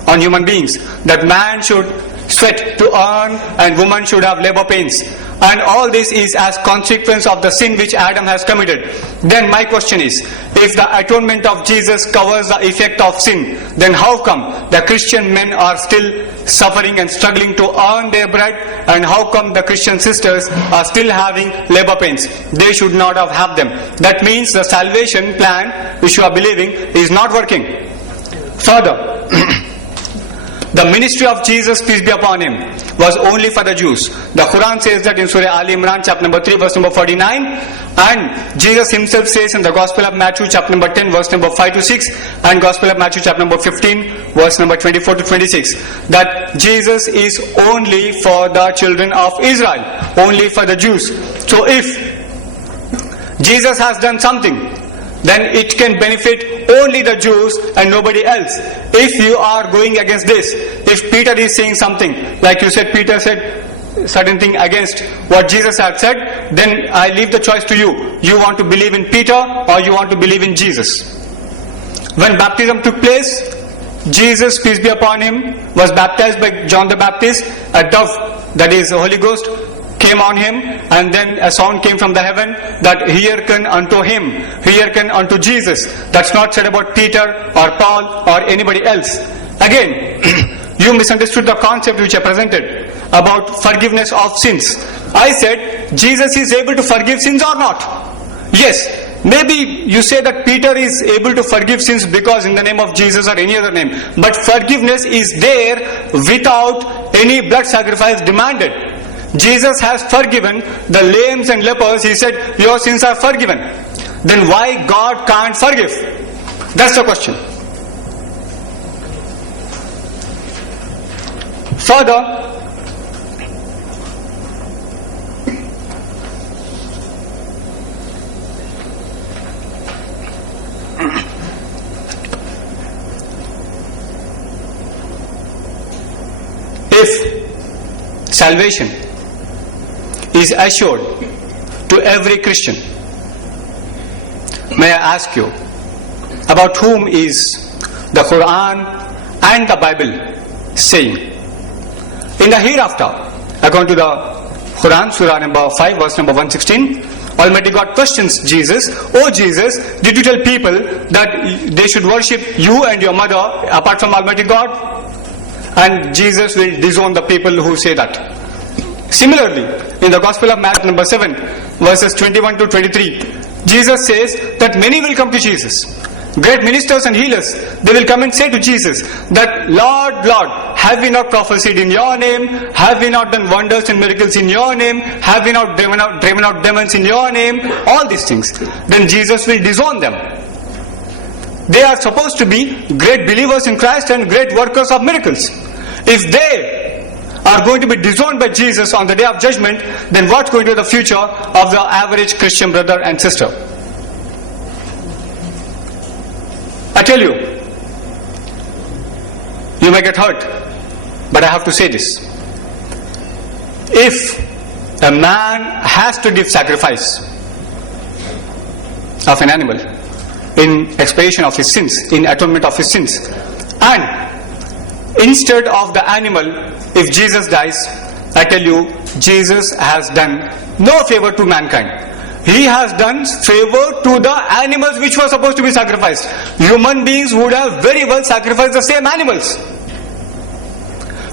on human beings, that man should sweat to earn and woman should have labor pains, and all this is as consequence of the sin which Adam has committed. Then my question is, if the atonement of Jesus covers the effect of sin, then how come the Christian men are still suffering and struggling to earn their bread, and how come the Christian sisters are still having labor pains? They should not have had them. That means the salvation plan which you are believing is not working. Further, the ministry of Jesus, peace be upon him, was only for the Jews. The Quran says that in Surah Ali Imran, chapter number 3, verse number 49, and Jesus himself says in the Gospel of Matthew, chapter number 10, verse number 5 to 6, and Gospel of Matthew, chapter number 15, verse number 24 to 26, that Jesus is only for the children of Israel, only for the Jews. So if Jesus has done something, then it can benefit only the Jews and nobody else. If you are going against this, if Peter is saying something, like you said, Peter said certain thing against what Jesus had said, then I leave the choice to you. You want to believe in Peter or you want to believe in Jesus? When baptism took place, Jesus, peace be upon him, was baptized by John the Baptist. A dove, that is the Holy Ghost, came on him, and then a sound came from the heaven that hearken unto him, hearken unto Jesus. That's not said about Peter or Paul or anybody else. Again, you misunderstood the concept which I presented about forgiveness of sins. I said Jesus is able to forgive sins or not? Yes. Maybe you say that Peter is able to forgive sins because in the name of Jesus or any other name, but forgiveness is there without any blood sacrifice demanded. Jesus has forgiven the lames and lepers. He said, your sins are forgiven. Then why God can't forgive? That's the question. Further, if salvation is assured to every Christian, may I ask you, about whom is the Quran and the Bible saying? In the hereafter, according to the Quran, Surah number 5, verse number 116, Almighty God questions Jesus, "Oh Jesus, did you tell people that they should worship you and your mother apart from Almighty God?" And Jesus will disown the people who say that. Similarly, in the Gospel of Matthew number 7, verses 21 to 23, Jesus says that many will come to Jesus. Great ministers and healers, they will come and say to Jesus that, "Lord, Lord, have we not prophesied in your name? Have we not done wonders and miracles in your name? Have we not driven out demons in your name?" All these things. Then Jesus will disown them. They are supposed to be great believers in Christ and great workers of miracles. If they are going to be disowned by Jesus on the day of judgment, then what's going to be the future of the average Christian brother and sister? I tell you, you may get hurt, but I have to say this. If a man has to give sacrifice of an animal in expiation of his sins, in atonement of his sins, and instead of the animal, if Jesus dies, I tell you, Jesus has done no favor to mankind. He has done favor to the animals which were supposed to be sacrificed. Human beings would have very well sacrificed the same animals.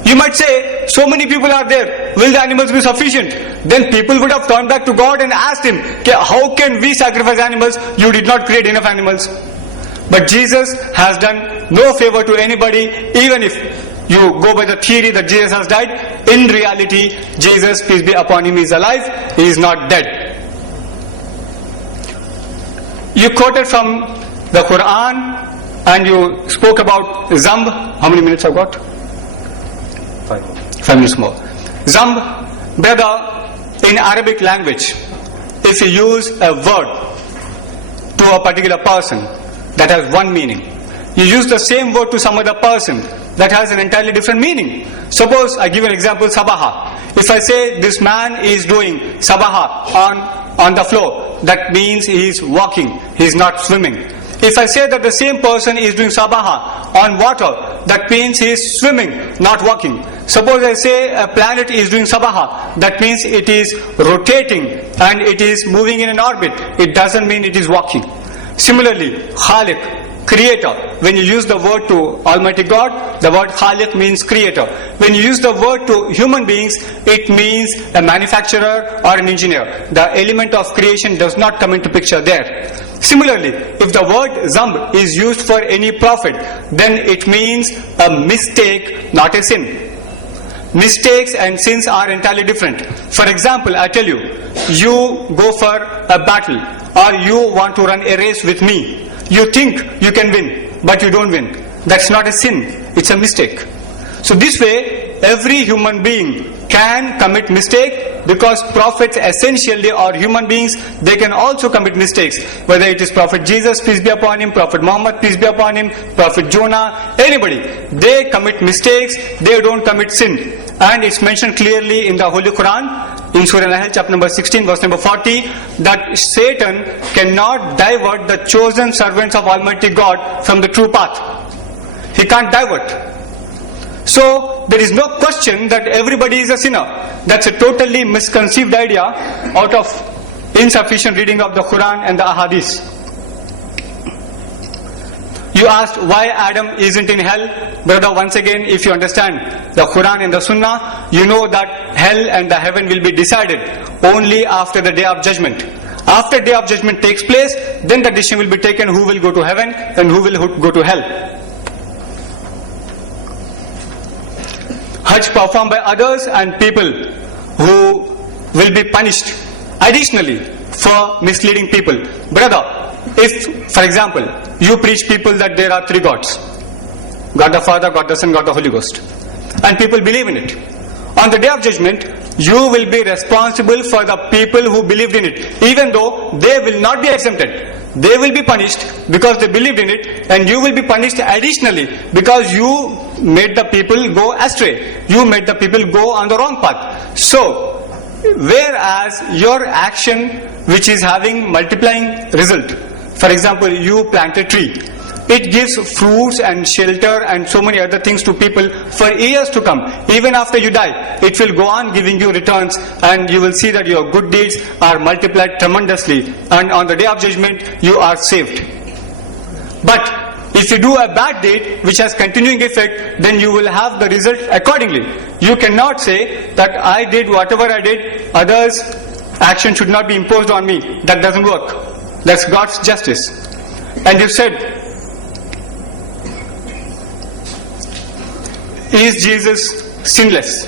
You might say, so many people are there, will the animals be sufficient? Then people would have turned back to God and asked him, how can we sacrifice animals? You did not create enough animals. But Jesus has done no favor to anybody, even if you go by the theory that Jesus has died. In reality, Jesus, peace be upon him, is alive. He is not dead. You quoted from the Quran and you spoke about Zamb. How many minutes I've got? 5 minutes more. Zamb, brother, in Arabic language, if you use a word to a particular person that has one meaning, you use the same word to some other person that has an entirely different meaning. Suppose I give an example, Sabaha. If I say this man is doing Sabaha on the floor, that means he is walking, he is not swimming. If I say that the same person is doing Sabaha on water, that means he is swimming, not walking. Suppose I say a planet is doing Sabaha, that means it is rotating and it is moving in an orbit. It doesn't mean it is walking. Similarly, Khaliq, creator. When you use the word to Almighty God, the word Khaliq means creator. When you use the word to human beings, it means a manufacturer or an engineer. The element of creation does not come into picture there. Similarly, if the word Zamb is used for any prophet, then it means a mistake, not a sin. Mistakes and sins are entirely different. For example, I tell you, you go for a battle or you want to run a race with me. You think you can win, but you don't win. That's not a sin, it's a mistake. So this way, every human being can commit mistake, because prophets essentially are human beings. They can also commit mistakes. Whether it is Prophet Jesus, peace be upon him, Prophet Muhammad, peace be upon him, Prophet Jonah, anybody. They commit mistakes, they don't commit sin. And it's mentioned clearly in the Holy Quran, in Surah Nahl chapter number 16 verse number 40, that Satan cannot divert the chosen servants of Almighty God from the true path. He can't divert. So there is no question that everybody is a sinner. That's a totally misconceived idea out of insufficient reading of the Quran and the Ahadith. You asked why Adam isn't in hell. Brother, once again, if you understand the Quran and the Sunnah, you know that hell and the heaven will be decided only after the day of judgment. After day of judgment takes place, then the decision will be taken who will go to heaven and who will go to hell. Hajj performed by others and people who will be punished additionally for misleading people. Brother, if, for example, you preach people that there are 3 gods, God the Father, God the Son, God the Holy Ghost, and people believe in it, on the day of judgment, you will be responsible for the people who believed in it, even though they will not be exempted. They will be punished because they believed in it, and you will be punished additionally because you made the people go astray. You made the people go on the wrong path. So, whereas your action which is having multiplying result, for example, you plant a tree it gives fruits and shelter and so many other things to people for years to come. Even after you die, it will go on giving you returns, and you will see that your good deeds are multiplied tremendously, and on the day of judgment you are saved. But if you do a bad deed which has continuing effect, then you will have the result accordingly. You cannot say that I did whatever I did, others' action should not be imposed on me. That doesn't work. That's God's justice. And you said, is Jesus sinless?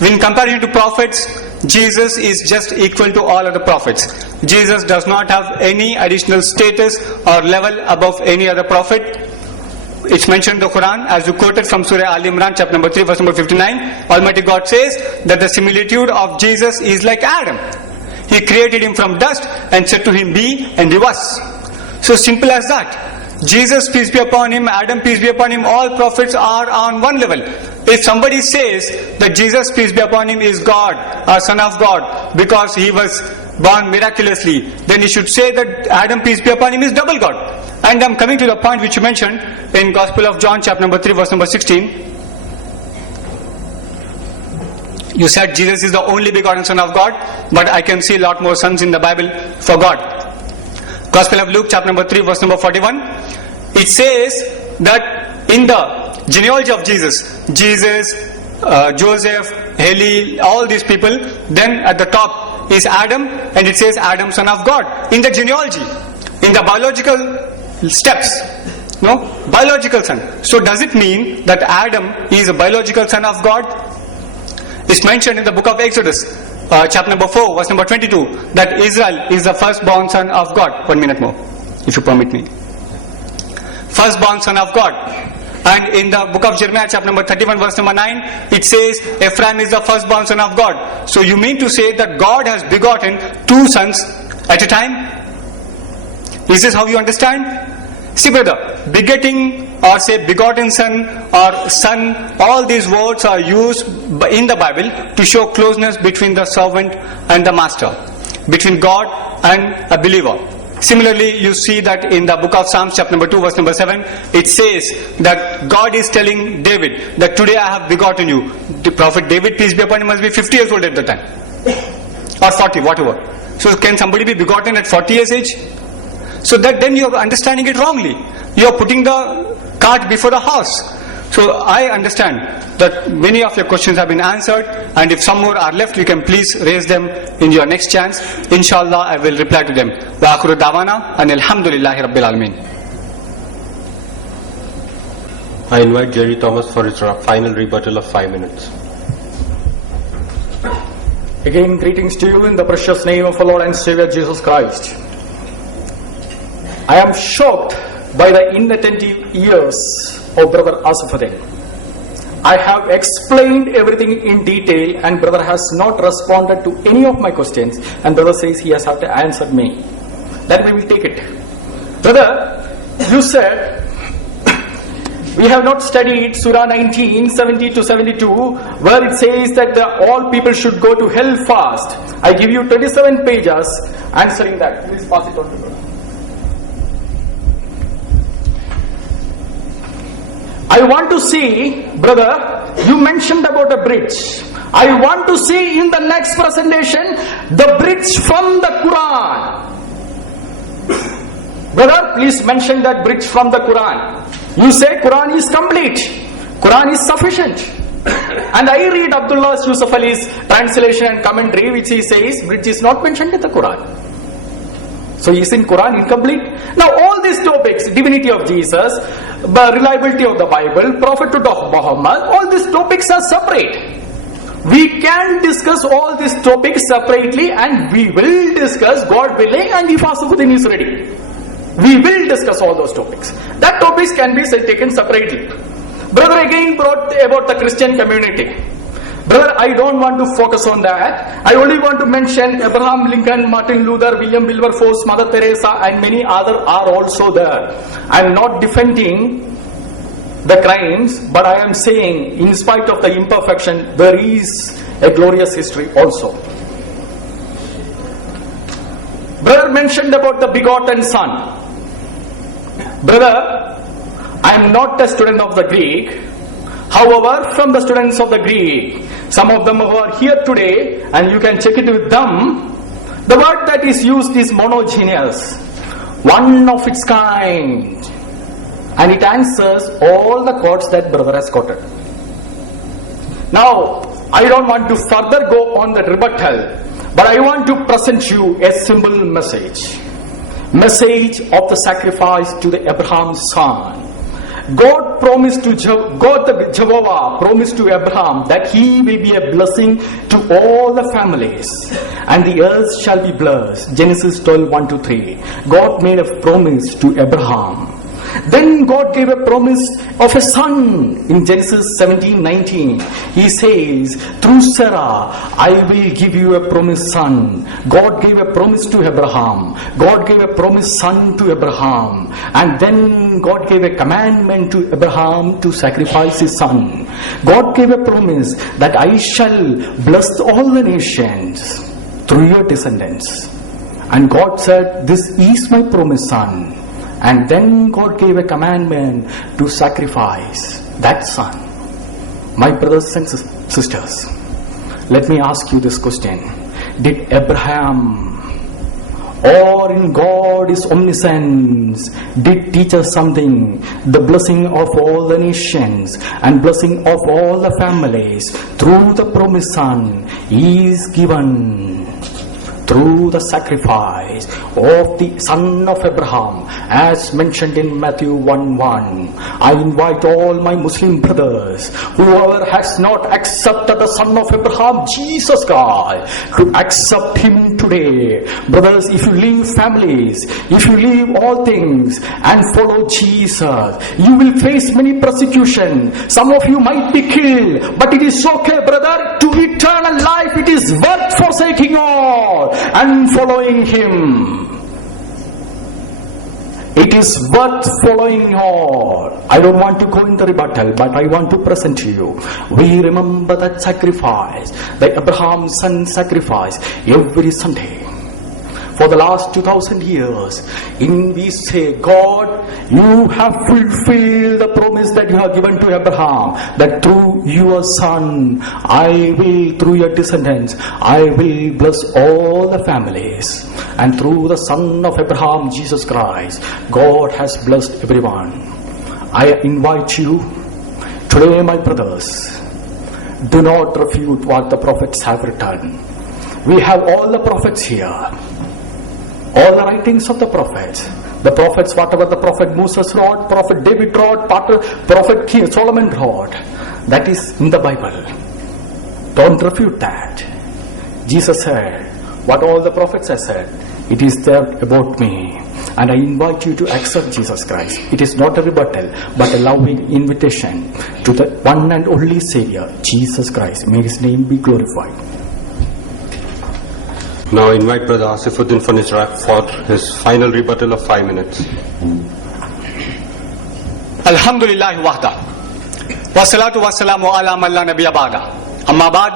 When comparing to prophets, Jesus is just equal to all other prophets. Jesus does not have any additional status or level above any other prophet. It's mentioned in the Quran, as you quoted from Surah Al Imran, chapter number 3, verse number 59. Almighty God says that the similitude of Jesus is like Adam. He created him from dust and said to him, be, and he was. So simple as that. Jesus, peace be upon him, Adam, peace be upon him, all prophets are on one level. If somebody says that Jesus, peace be upon him, is God or Son of God because he was born miraculously, then he should say that Adam, peace be upon him, is double God. And I'm coming to the point which you mentioned in Gospel of John, chapter number 3, verse number 16. You said Jesus is the only begotten Son of God, but I can see a lot more sons in the Bible for God. Gospel of Luke, chapter number 3, verse number 41. It says that in the genealogy of Jesus, Joseph, Heli, all these people, then at the top is Adam, and it says Adam, son of God. In the genealogy, in the biological steps, no? Biological son. So does it mean that Adam is a biological son of God? It's mentioned in the book of Exodus, chapter number 4, verse number 22, that Israel is the firstborn son of God. 1 minute more, if you permit me. Firstborn son of God. And in the book of Jeremiah, chapter number 31, verse number 9, it says Ephraim is the firstborn son of God. So you mean to say that God has begotten two sons at a time? Is this how you understand? See, brother, begetting or say begotten son or son, all these words are used in the Bible to show closeness between the servant and the master, between God and a believer. Similarly, you see that in the book of Psalms, chapter number 2, verse number 7, it says that God is telling David that today I have begotten you. The prophet David, peace be upon him, must be 50 years old at the time, or 40, whatever. So can somebody be begotten at 40 years age? So that then you are understanding it wrongly. You are putting the cart before the horse. So I understand that many of your questions have been answered, and if some more are left, you can please raise them in your next chance. Inshallah, I will reply to them. Wa akhiru dawana and alhamdulillahi rabbil alamin. I invite Jerry Thomas for his final rebuttal of 5 minutes. Again, greetings to you in the precious name of our Lord and Savior Jesus Christ. I am shocked by the inattentive ears of Brother Asifuddin. I have explained everything in detail, and brother has not responded to any of my questions, and brother says he has to answer me. Then we will take it. Brother, you said we have not studied Surah 19, 70 to 72, where it says that all people should go to hell fast. I give you 27 pages answering that. Please pass it on to brother. I want to see, brother, you mentioned about a bridge. I want to see in the next presentation the bridge from the Quran. Brother, please mention that bridge from the Quran. You say Quran is complete, Quran is sufficient. And I read Abdullah Yusuf Ali's translation and commentary, which he says bridge is not mentioned in the Quran. So is in Quran incomplete? Now all these topics, divinity of Jesus, reliability of the Bible, prophethood of Muhammad, all these topics are separate. We can discuss all these topics separately, and we will discuss, God willing, and if Asifuddin is ready. We will discuss all those topics. That topics can be taken separately. Brother again brought about the Christian community. Brother, I don't want to focus on that. I only want to mention Abraham Lincoln, Martin Luther, William Wilberforce, Mother Teresa, and many others are also there. I am not defending the crimes, but I am saying, in spite of the imperfection, there is a glorious history also. Brother mentioned about the begotten son. Brother, I am not a student of the Greek. However, from the students of the Greek, some of them who are here today, and you can check it with them, the word that is used is monogeneous, one of its kind. And it answers all the quotes that brother has quoted. Now, I don't want to further go on the rebuttal, but I want to present you a simple message. Message of the sacrifice to the Abraham's son. God promised to Jehovah promised to Abraham that he will be a blessing to all the families, and the earth shall be blessed. Genesis 12:1-3. God made a promise to Abraham. Then God gave a promise of a son in Genesis 17:19. He says, through Sarah, I will give you a promised son. God gave a promise to Abraham. God gave a promised son to Abraham. And then God gave a commandment to Abraham to sacrifice his son. God gave a promise that I shall bless all the nations through your descendants. And God said, this is my promised son. And then God gave a commandment to sacrifice that son. My brothers and sisters, let me ask you this question. Did Abraham, or in God is omniscience, did teach us something? The blessing of all the nations and blessing of all the families through the promised son is given through the sacrifice of the son of Abraham, as mentioned in Matthew 1:1. I invite all my Muslim brothers, whoever has not accepted the son of Abraham, Jesus Christ, to accept him today. Brothers, if you leave families, if you leave all things and follow Jesus, you will face many persecution. Some of you might be killed, but it is okay, brother. To eternal life, it is worth forsaking all and following him. It is worth following all. I don't want to go in the rebuttal, but I want to present to you. We remember that sacrifice, the Abraham's son sacrifice, every Sunday. For the last 2000 years, we say, God, you have fulfilled the promise that you have given to Abraham, that through your son, through your descendants, I will bless all the families. And through the son of Abraham, Jesus Christ, God has blessed everyone. I invite you today, my brothers, do not refute what the prophets have written. We have all the prophets here. All the writings of the prophets, whatever the prophet Moses wrote, prophet David wrote, prophet King Solomon wrote, that is in the Bible. Don't refute that. Jesus said, what all the prophets have said, it is there about me. And I invite you to accept Jesus Christ. It is not a rebuttal, but a loving invitation to the one and only Savior, Jesus Christ. May his name be glorified. Now I invite Brother Asifuddin for his final rebuttal of 5 minutes. Alhamdulillah wahda. Wassalatu wassalamu ala man la nabiyya ba'da. Amma ba'd.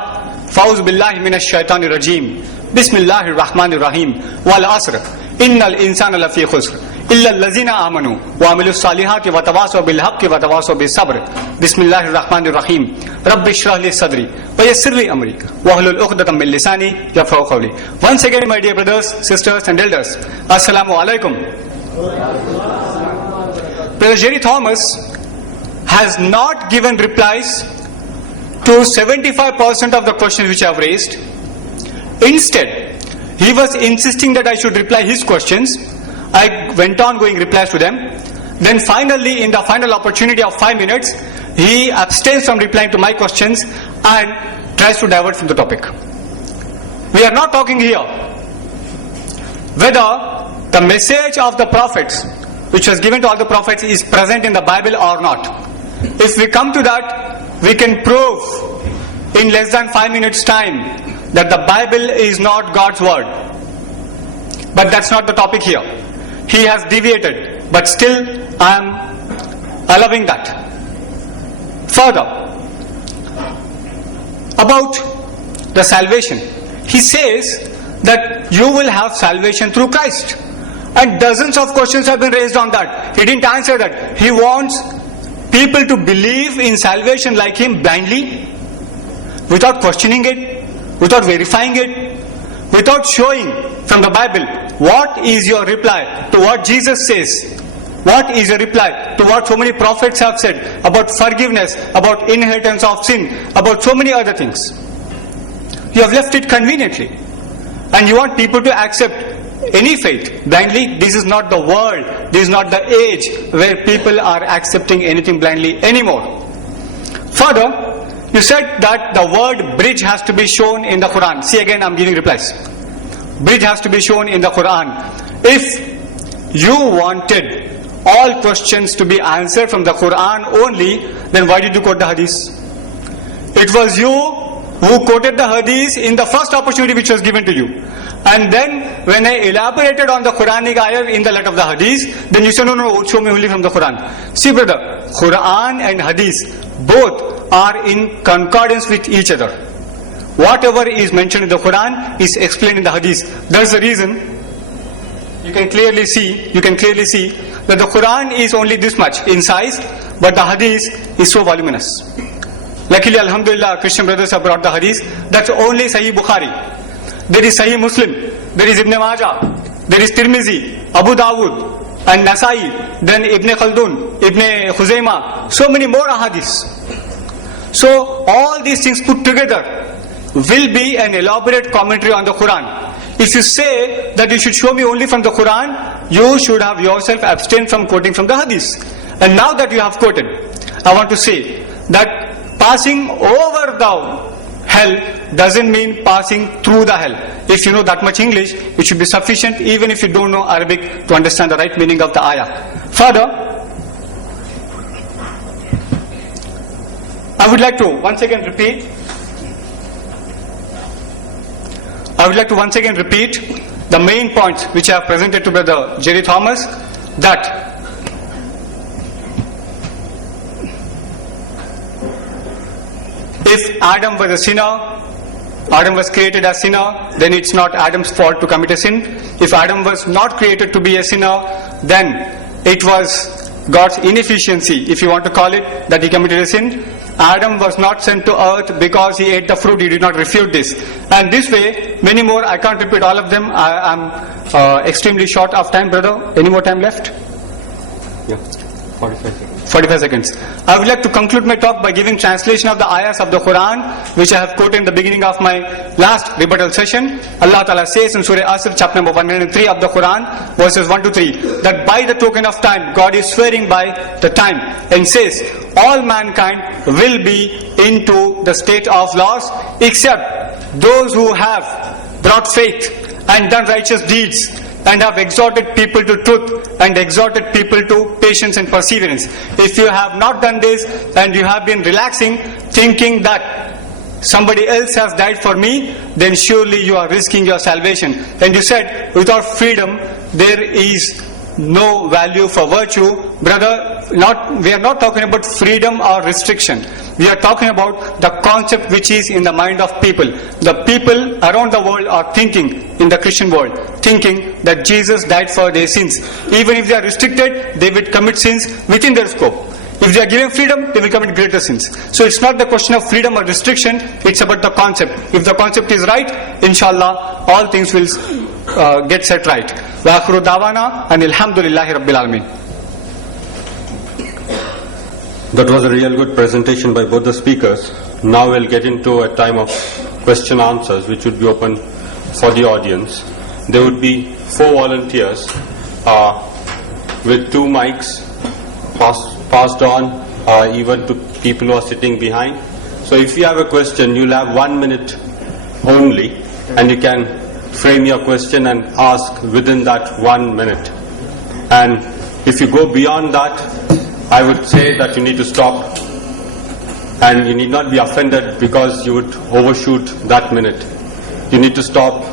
Fa'uz billahi minash shaitanir rajim. Bismillahir rahmanir rahim. Wal asr. Innal insana lafi khusr. Illa allazina amanu wa amilus salihati wa tawasaw bil haqqi wa tawasaw bis sabr. Bismillahir rahmanir rahim. Rabbi shrah li sadri wa yassir li amri wahlul 'uqdatam min lisani yafqahu qawli. Once again, my dear brothers, sisters and elders, assalamu alaikum. Brother Jerry Thomas has not given replies to 75% of the questions which I have raised. Instead, he was insisting that I should reply his questions. I went on going replies to them. Then finally, in the final opportunity of 5 minutes, he abstains from replying to my questions and tries to divert from the topic. We are not talking here whether the message of the prophets, which was given to all the prophets, is present in the Bible or not. If we come to that, we can prove in less than 5 minutes time that the Bible is not God's word. But that's not the topic here. He has deviated, but still I am allowing that. Further, about the salvation, he says that you will have salvation through Christ. And dozens of questions have been raised on that. He didn't answer that. He wants people to believe in salvation like him blindly, without questioning it, without verifying it, without showing from the Bible what is your reply to what Jesus says. What is your reply to what so many prophets have said about forgiveness, about inheritance of sin, about so many other things. You have left it conveniently. And you want people to accept any faith blindly. This is not the world, this is not the age where people are accepting anything blindly anymore. Further, you said that the word bridge has to be shown in the Quran. See, again I'm giving replies. Bridge has to be shown in the Quran. If you wanted all questions to be answered from the Quran only, then why did you quote the hadith? It was you who quoted the hadith in the first opportunity which was given to you. And then when I elaborated on the Quranic ayah in the light of the hadith, then you said, no, show me only from the Quran. See brother, Quran and hadith both are in concordance with each other. Whatever is mentioned in the Quran is explained in the hadith. That's the reason you can clearly see that the Quran is only this much in size, but the hadith is so voluminous. Luckily, alhamdulillah, Christian brothers have brought the hadith. That's only Sahih Bukhari. There is Sahih Muslim, there is Ibn Majah, there is Tirmizi, Abu Dawud, and Nasai, then Ibn Khaldun, Ibn Khuzaymah, so many more ahadiths. So all these things put together will be an elaborate commentary on the Quran. If you say that you should show me only from the Quran, you should have yourself abstained from quoting from the hadith. And now that you have quoted, I want to say that passing over the hell doesn't mean passing through the hell. If you know that much English, it should be sufficient even if you don't know Arabic to understand the right meaning of the ayah. Further, I would like to once again repeat the main points which I have presented to Brother Jerry Thomas, that if Adam was a sinner, Adam was created as sinner, then it's not Adam's fault to commit a sin. If Adam was not created to be a sinner, then it was God's inefficiency, if you want to call it, that he committed a sin. Adam was not sent to earth because he ate the fruit. He did not refute this. And this way, many more. I can't repeat all of them. I am extremely short of time, brother. Any more time left? Yeah, 45 seconds. 45 seconds. I would like to conclude my talk by giving translation of the ayahs of the Quran, which I have quoted in the beginning of my last rebuttal session. Allah Ta'ala says in Surah Asr, chapter number 103 of the Quran, verses 1 to 3, that by the token of time, God is swearing by the time, and says, all mankind will be into the state of loss, except those who have brought faith and done righteous deeds, and have exhorted people to truth and exhorted people to patience and perseverance. If you have not done this and you have been relaxing, thinking that somebody else has died for me, then surely you are risking your salvation. And you said, without freedom, there is no value for virtue. Brother, we are not talking about freedom or restriction. We are talking about the concept which is in the mind of people. The people around the world are thinking, in the Christian world, thinking that Jesus died for their sins. Even if they are restricted, they will commit sins within their scope. If they are given freedom, they will commit greater sins. So it's not the question of freedom or restriction, it's about the concept. If the concept is right, inshallah, all things will get set right. Wa akhiru dawana and alhamdulillahi rabbil alamin. That was a real good presentation by both the speakers. Now we'll get into a time of question answers, which would be open for the audience. There would be 4 volunteers with 2 mics passed on even to people who are sitting behind. So if you have a question, you'll have 1 minute only, and you can frame your question and ask within that 1 minute. And if you go beyond that, I would say that you need to stop, and you need not be offended because you would overshoot that minute. You need to stop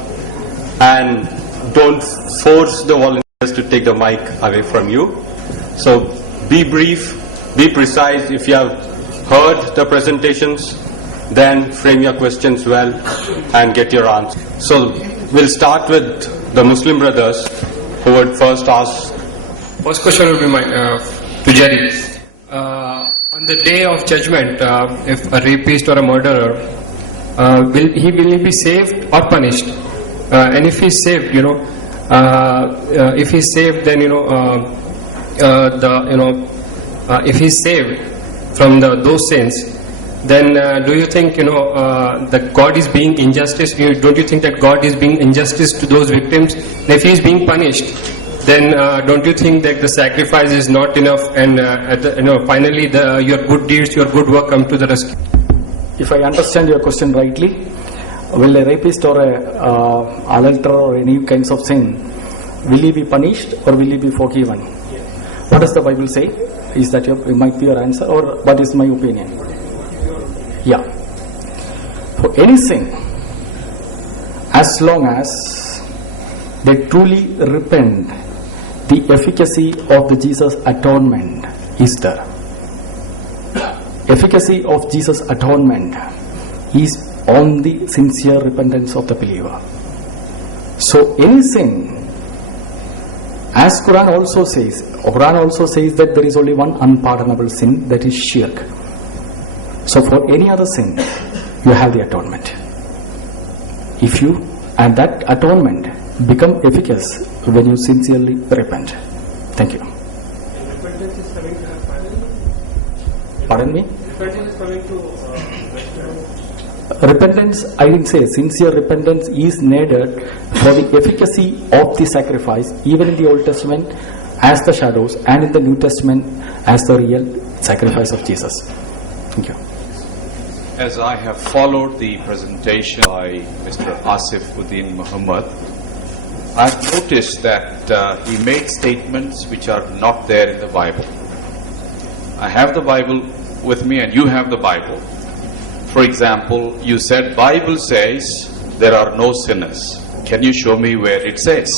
and don't force the volunteers to take the mic away from you. So be brief, be precise. If you have heard the presentations, then frame your questions well and get your answer. So we'll start with the Muslim brothers. who would first ask. First question would be to Jerry. On the day of judgment, if a rapist or a murderer, will he be saved or punished? And if he's saved, if he's saved, then if he's saved from those sins, then do you think that God is being injustice? Don't you think that God is being injustice to those victims? And if he is being punished, then don't you think that the sacrifice is not enough, and finally your good deeds, your good work come to the rescue? If I understand your question rightly, will a rapist or a adulterer or any kinds of sin, will he be punished or will he be forgiven? What does the Bible say? Is that it might be your answer, or what is my opinion? Yeah. For any sin, as long as they truly repent, the efficacy of the Jesus atonement is there. Efficacy of Jesus atonement is on the sincere repentance of the believer. So any sin, as Quran also says that there is only one unpardonable sin, that is shirk. So for any other sin, you have the atonement. And that atonement become efficacious when you sincerely repent. Thank you. Repentance is coming to finally? Pardon me? Repentance is coming to Repentance, I didn't say. Sincere repentance is needed for the efficacy of the sacrifice, even in the Old Testament as the shadows, and in the New Testament as the real sacrifice of Jesus. Thank you. As I have followed the presentation by Mr. Asifuddin Muhammad, I've noticed that he made statements which are not there in the Bible. I have the Bible with me and you have the Bible. For example, you said Bible says there are no sinners. Can you show me where it says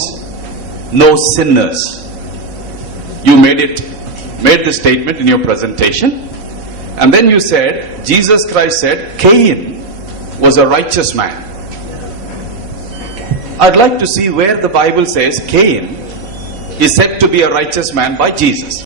no sinners? You made the statement in your presentation, and then you said Jesus Christ said Cain was a righteous man. I'd like to see where the Bible says Cain is said to be a righteous man by Jesus.